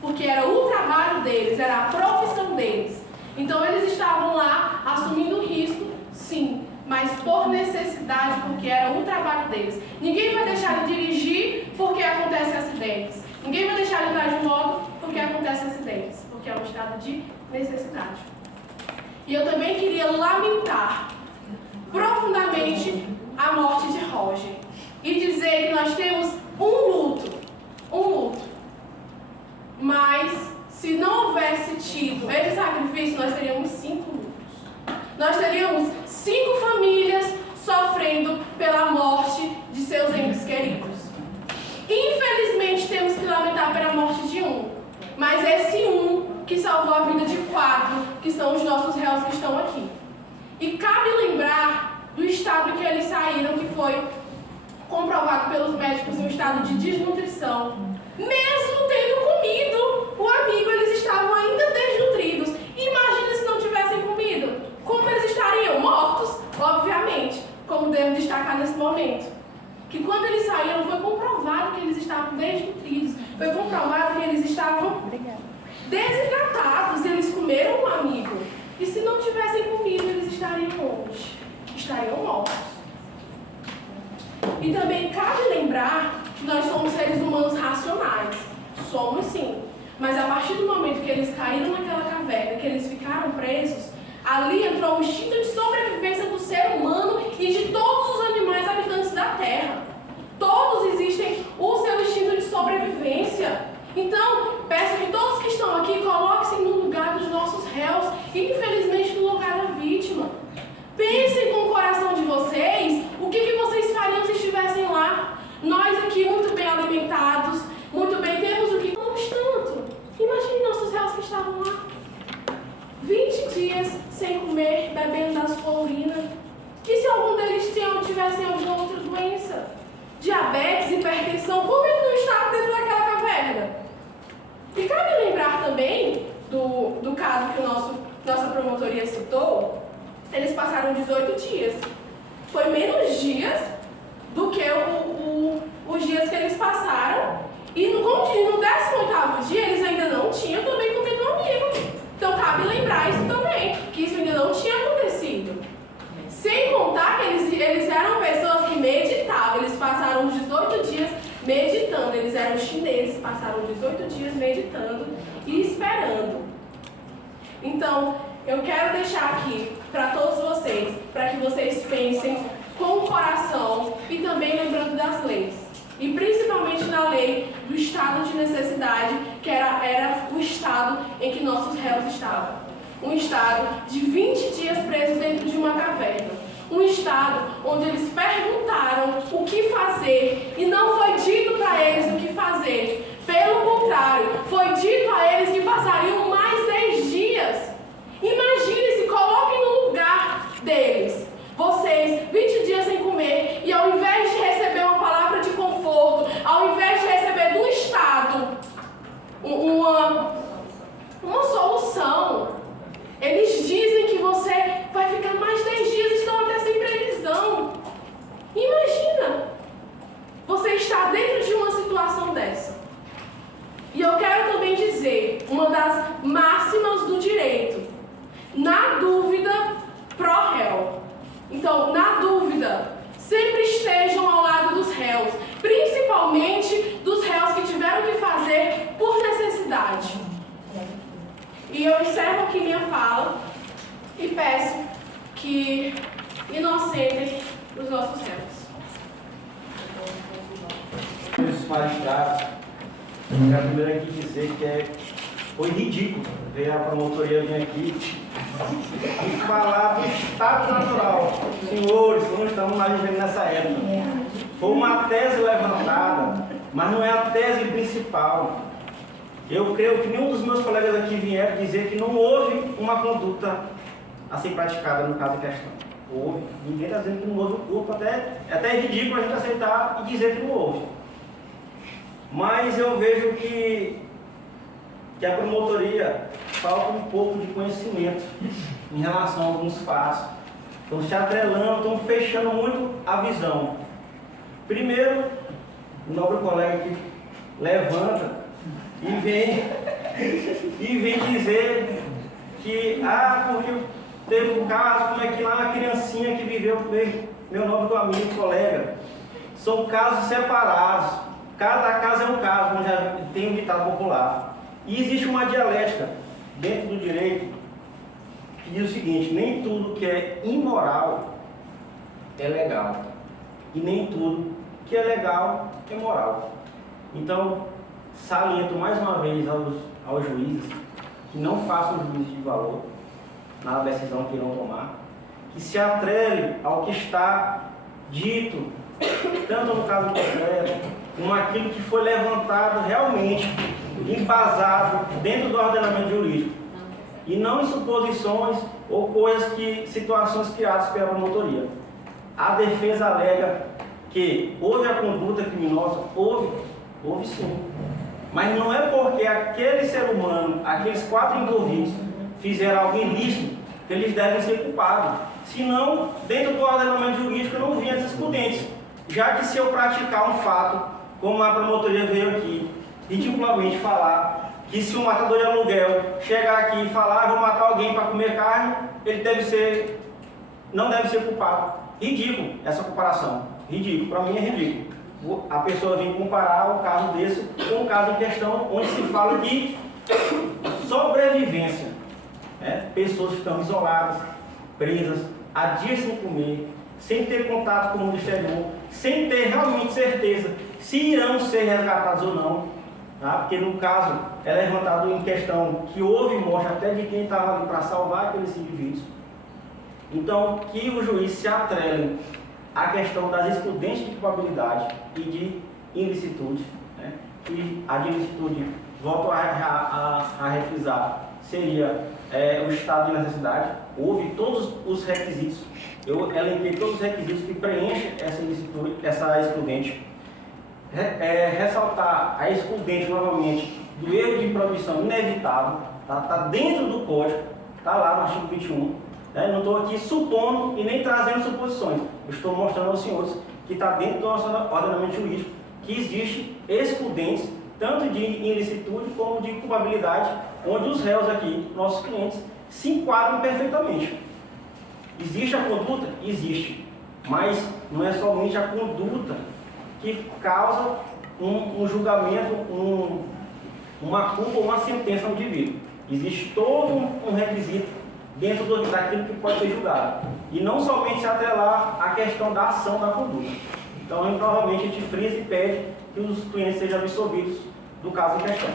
porque era o trabalho deles, era a profissão deles. Então eles estavam lá assumindo risco, sim, mas por necessidade, porque era o trabalho deles. Ninguém vai deixar de dirigir porque acontecem acidentes. Ninguém vai deixar de andar de moto porque acontecem acidentes, porque é um estado de necessidade. E eu também queria lamentar profundamente a morte de Roger e dizer que nós temos um luto. Mas se não houvesse tido esse sacrifício, nós teríamos 5 lutos. Nós teríamos 5 famílias sofrendo pela morte de seus entes queridos. Infelizmente, temos que lamentar pela morte de um. Mas esse um que salvou a vida de 4, que são os nossos réus que estão aqui. E cabe lembrar do estado que eles saíram, que foi comprovado pelos médicos em um estado de desnutrição. Mesmo tendo comido o amigo, eles estavam ainda desnutridos. Imagina se não tivessem comido. Como eles estariam? Mortos, obviamente. Como devo destacar nesse momento. Que quando eles saíram, foi comprovado que eles estavam desnutridos. Foi comprovado que eles estavam desidratados. Eles comeram um amigo. E se não tivessem comido, eles estariam onde? Estariam mortos. E também cabe lembrar que nós somos seres humanos racionais. Somos sim. Mas a partir do momento que eles caíram naquela caverna, que eles ficaram presos, ali entrou o instinto de sobrevivência do ser humano e de todos os animais habitantes da Terra. Todos existem o seu instinto de sobrevivência. Então, peço que todos que estão aqui coloquem-se no lugar dos nossos réus e, infelizmente, no lugar da vítima. Pensem com o coração de vocês o que vocês fariam se estivessem lá. Nós aqui muito bem alimentados, muito bem, temos o que... Não tanto. Imagine nossa estavam lá 20 dias sem comer, bebendo da sua urina. E se algum deles tivessem alguma outra doença? Diabetes, hipertensão, como é que não estava dentro daquela caverna? E cabe lembrar também do caso que nossa promotoria citou, eles passaram 18 dias. Foi menos dias do que os dias que eles passaram. E no 18º dia eles ainda não tinham também comido no amigo. Então cabe lembrar isso também, que isso ainda não tinha acontecido. Sem contar que eles eram pessoas que meditavam, eles passaram 18 dias meditando, eles eram chineses, passaram 18 dias meditando e esperando. Então, eu quero deixar aqui para todos vocês, para que vocês pensem com o coração e também lembrando das leis. E principalmente na lei do estado de necessidade, que era o estado em que nossos réus estavam. Um estado de 20 dias presos dentro de uma caverna. Um estado onde eles perguntaram o que fazer e não foi dito para eles o que fazer. Pelo contrário, foi dito a eles que passariam mais 10 dias. Imagine-se, coloquem no lugar deles. Vocês, 20 dias sem comer, e ao invés de receber uma palavra de conforto, ao invés de receber do Estado uma solução, eles dizem que você vai ficar mais 10 dias, estão até sem previsão. Imagina, você está dentro de uma situação dessa. E eu quero também dizer, uma das máximas do direito, na dúvida, pró réu. Então, na dúvida, sempre estejam ao lado dos réus, principalmente dos réus que tiveram que fazer por necessidade. E eu encerro aqui minha fala e peço que inocentem os nossos réus. Os magistrados, eu quero primeiro aqui dizer que foi ridículo ver a promotoria vir aqui e falar do estado natural. Senhores, não estamos mais vivendo nessa época. Foi uma tese levantada, mas não é a tese principal. Eu creio que nenhum dos meus colegas aqui vieram dizer que não houve uma conduta a ser praticada no caso em questão. Houve. Ninguém está dizendo que não houve o corpo, até é ridículo a gente aceitar e dizer que não houve. Mas eu vejo que a promotoria falta um pouco de conhecimento em relação a alguns fatos. Estão se atrelando, estão fechando muito a visão. Primeiro, o nobre colega que levanta e vem dizer que, porque teve um caso, como é que lá a criancinha que viveu com meu nobre amigo, colega. São casos separados. Cada caso é um caso, como já tem um ditado popular. E existe uma dialética dentro do direito que diz o seguinte: nem tudo que é imoral é legal. E nem tudo que é legal é moral. Então, saliento mais uma vez aos juízes que não façam juízo de valor na decisão que irão tomar, que se atrele ao que está dito, tanto no caso concreto, como aquilo que foi levantado realmente, embasado dentro do ordenamento jurídico, e não em suposições ou situações criadas pela promotoria. A defesa alega que houve a conduta criminosa, houve sim. Mas não é porque aquele ser humano, aqueles 4 envolvidos, fizeram algo ilícito, que eles devem ser culpados. Senão, dentro do ordenamento jurídico, não vinha jurisprudência. Já que se eu praticar um fato, como a promotoria veio aqui, ridiculamente falar, que se um matador de aluguel chegar aqui e falar, vou matar alguém para comer carne, ele não deve ser culpado. Ridículo essa comparação. Ridículo, para mim é ridículo. A pessoa vem comparar um caso desse com um caso em questão onde se fala de sobrevivência. Pessoas que estão isoladas, presas, há dias sem comer, sem ter contato com o mundo exterior, sem ter realmente certeza se irão ser resgatados ou não. Tá? Porque no caso é levantado em questão que houve morte até de quem estava ali para salvar aqueles indivíduos. Então, que o juiz se atrele à questão das excludentes de culpabilidade e de ilicitude, que a de ilicitude volto a refrisar, seria o estado de necessidade. Houve todos os requisitos, eu elenquei todos os requisitos que preenchem essa excludente. Ressaltar a excludente novamente do erro de produção inevitável, tá dentro do código, está lá no artigo 21. Né? Não estou aqui supondo e nem trazendo suposições, eu estou mostrando aos senhores que está dentro do nosso ordenamento jurídico que existe excludentes, tanto de ilicitude como de culpabilidade, onde os réus aqui, nossos clientes, se enquadram perfeitamente. Existe a conduta? Existe, mas não é somente a conduta que causa um julgamento, uma culpa ou uma sentença no indivíduo. Existe todo um requisito dentro daquilo que pode ser julgado. E não somente se atrelar à questão da ação da conduta. Então, provavelmente, a gente frisa e pede que os clientes sejam absolvidos do caso em questão.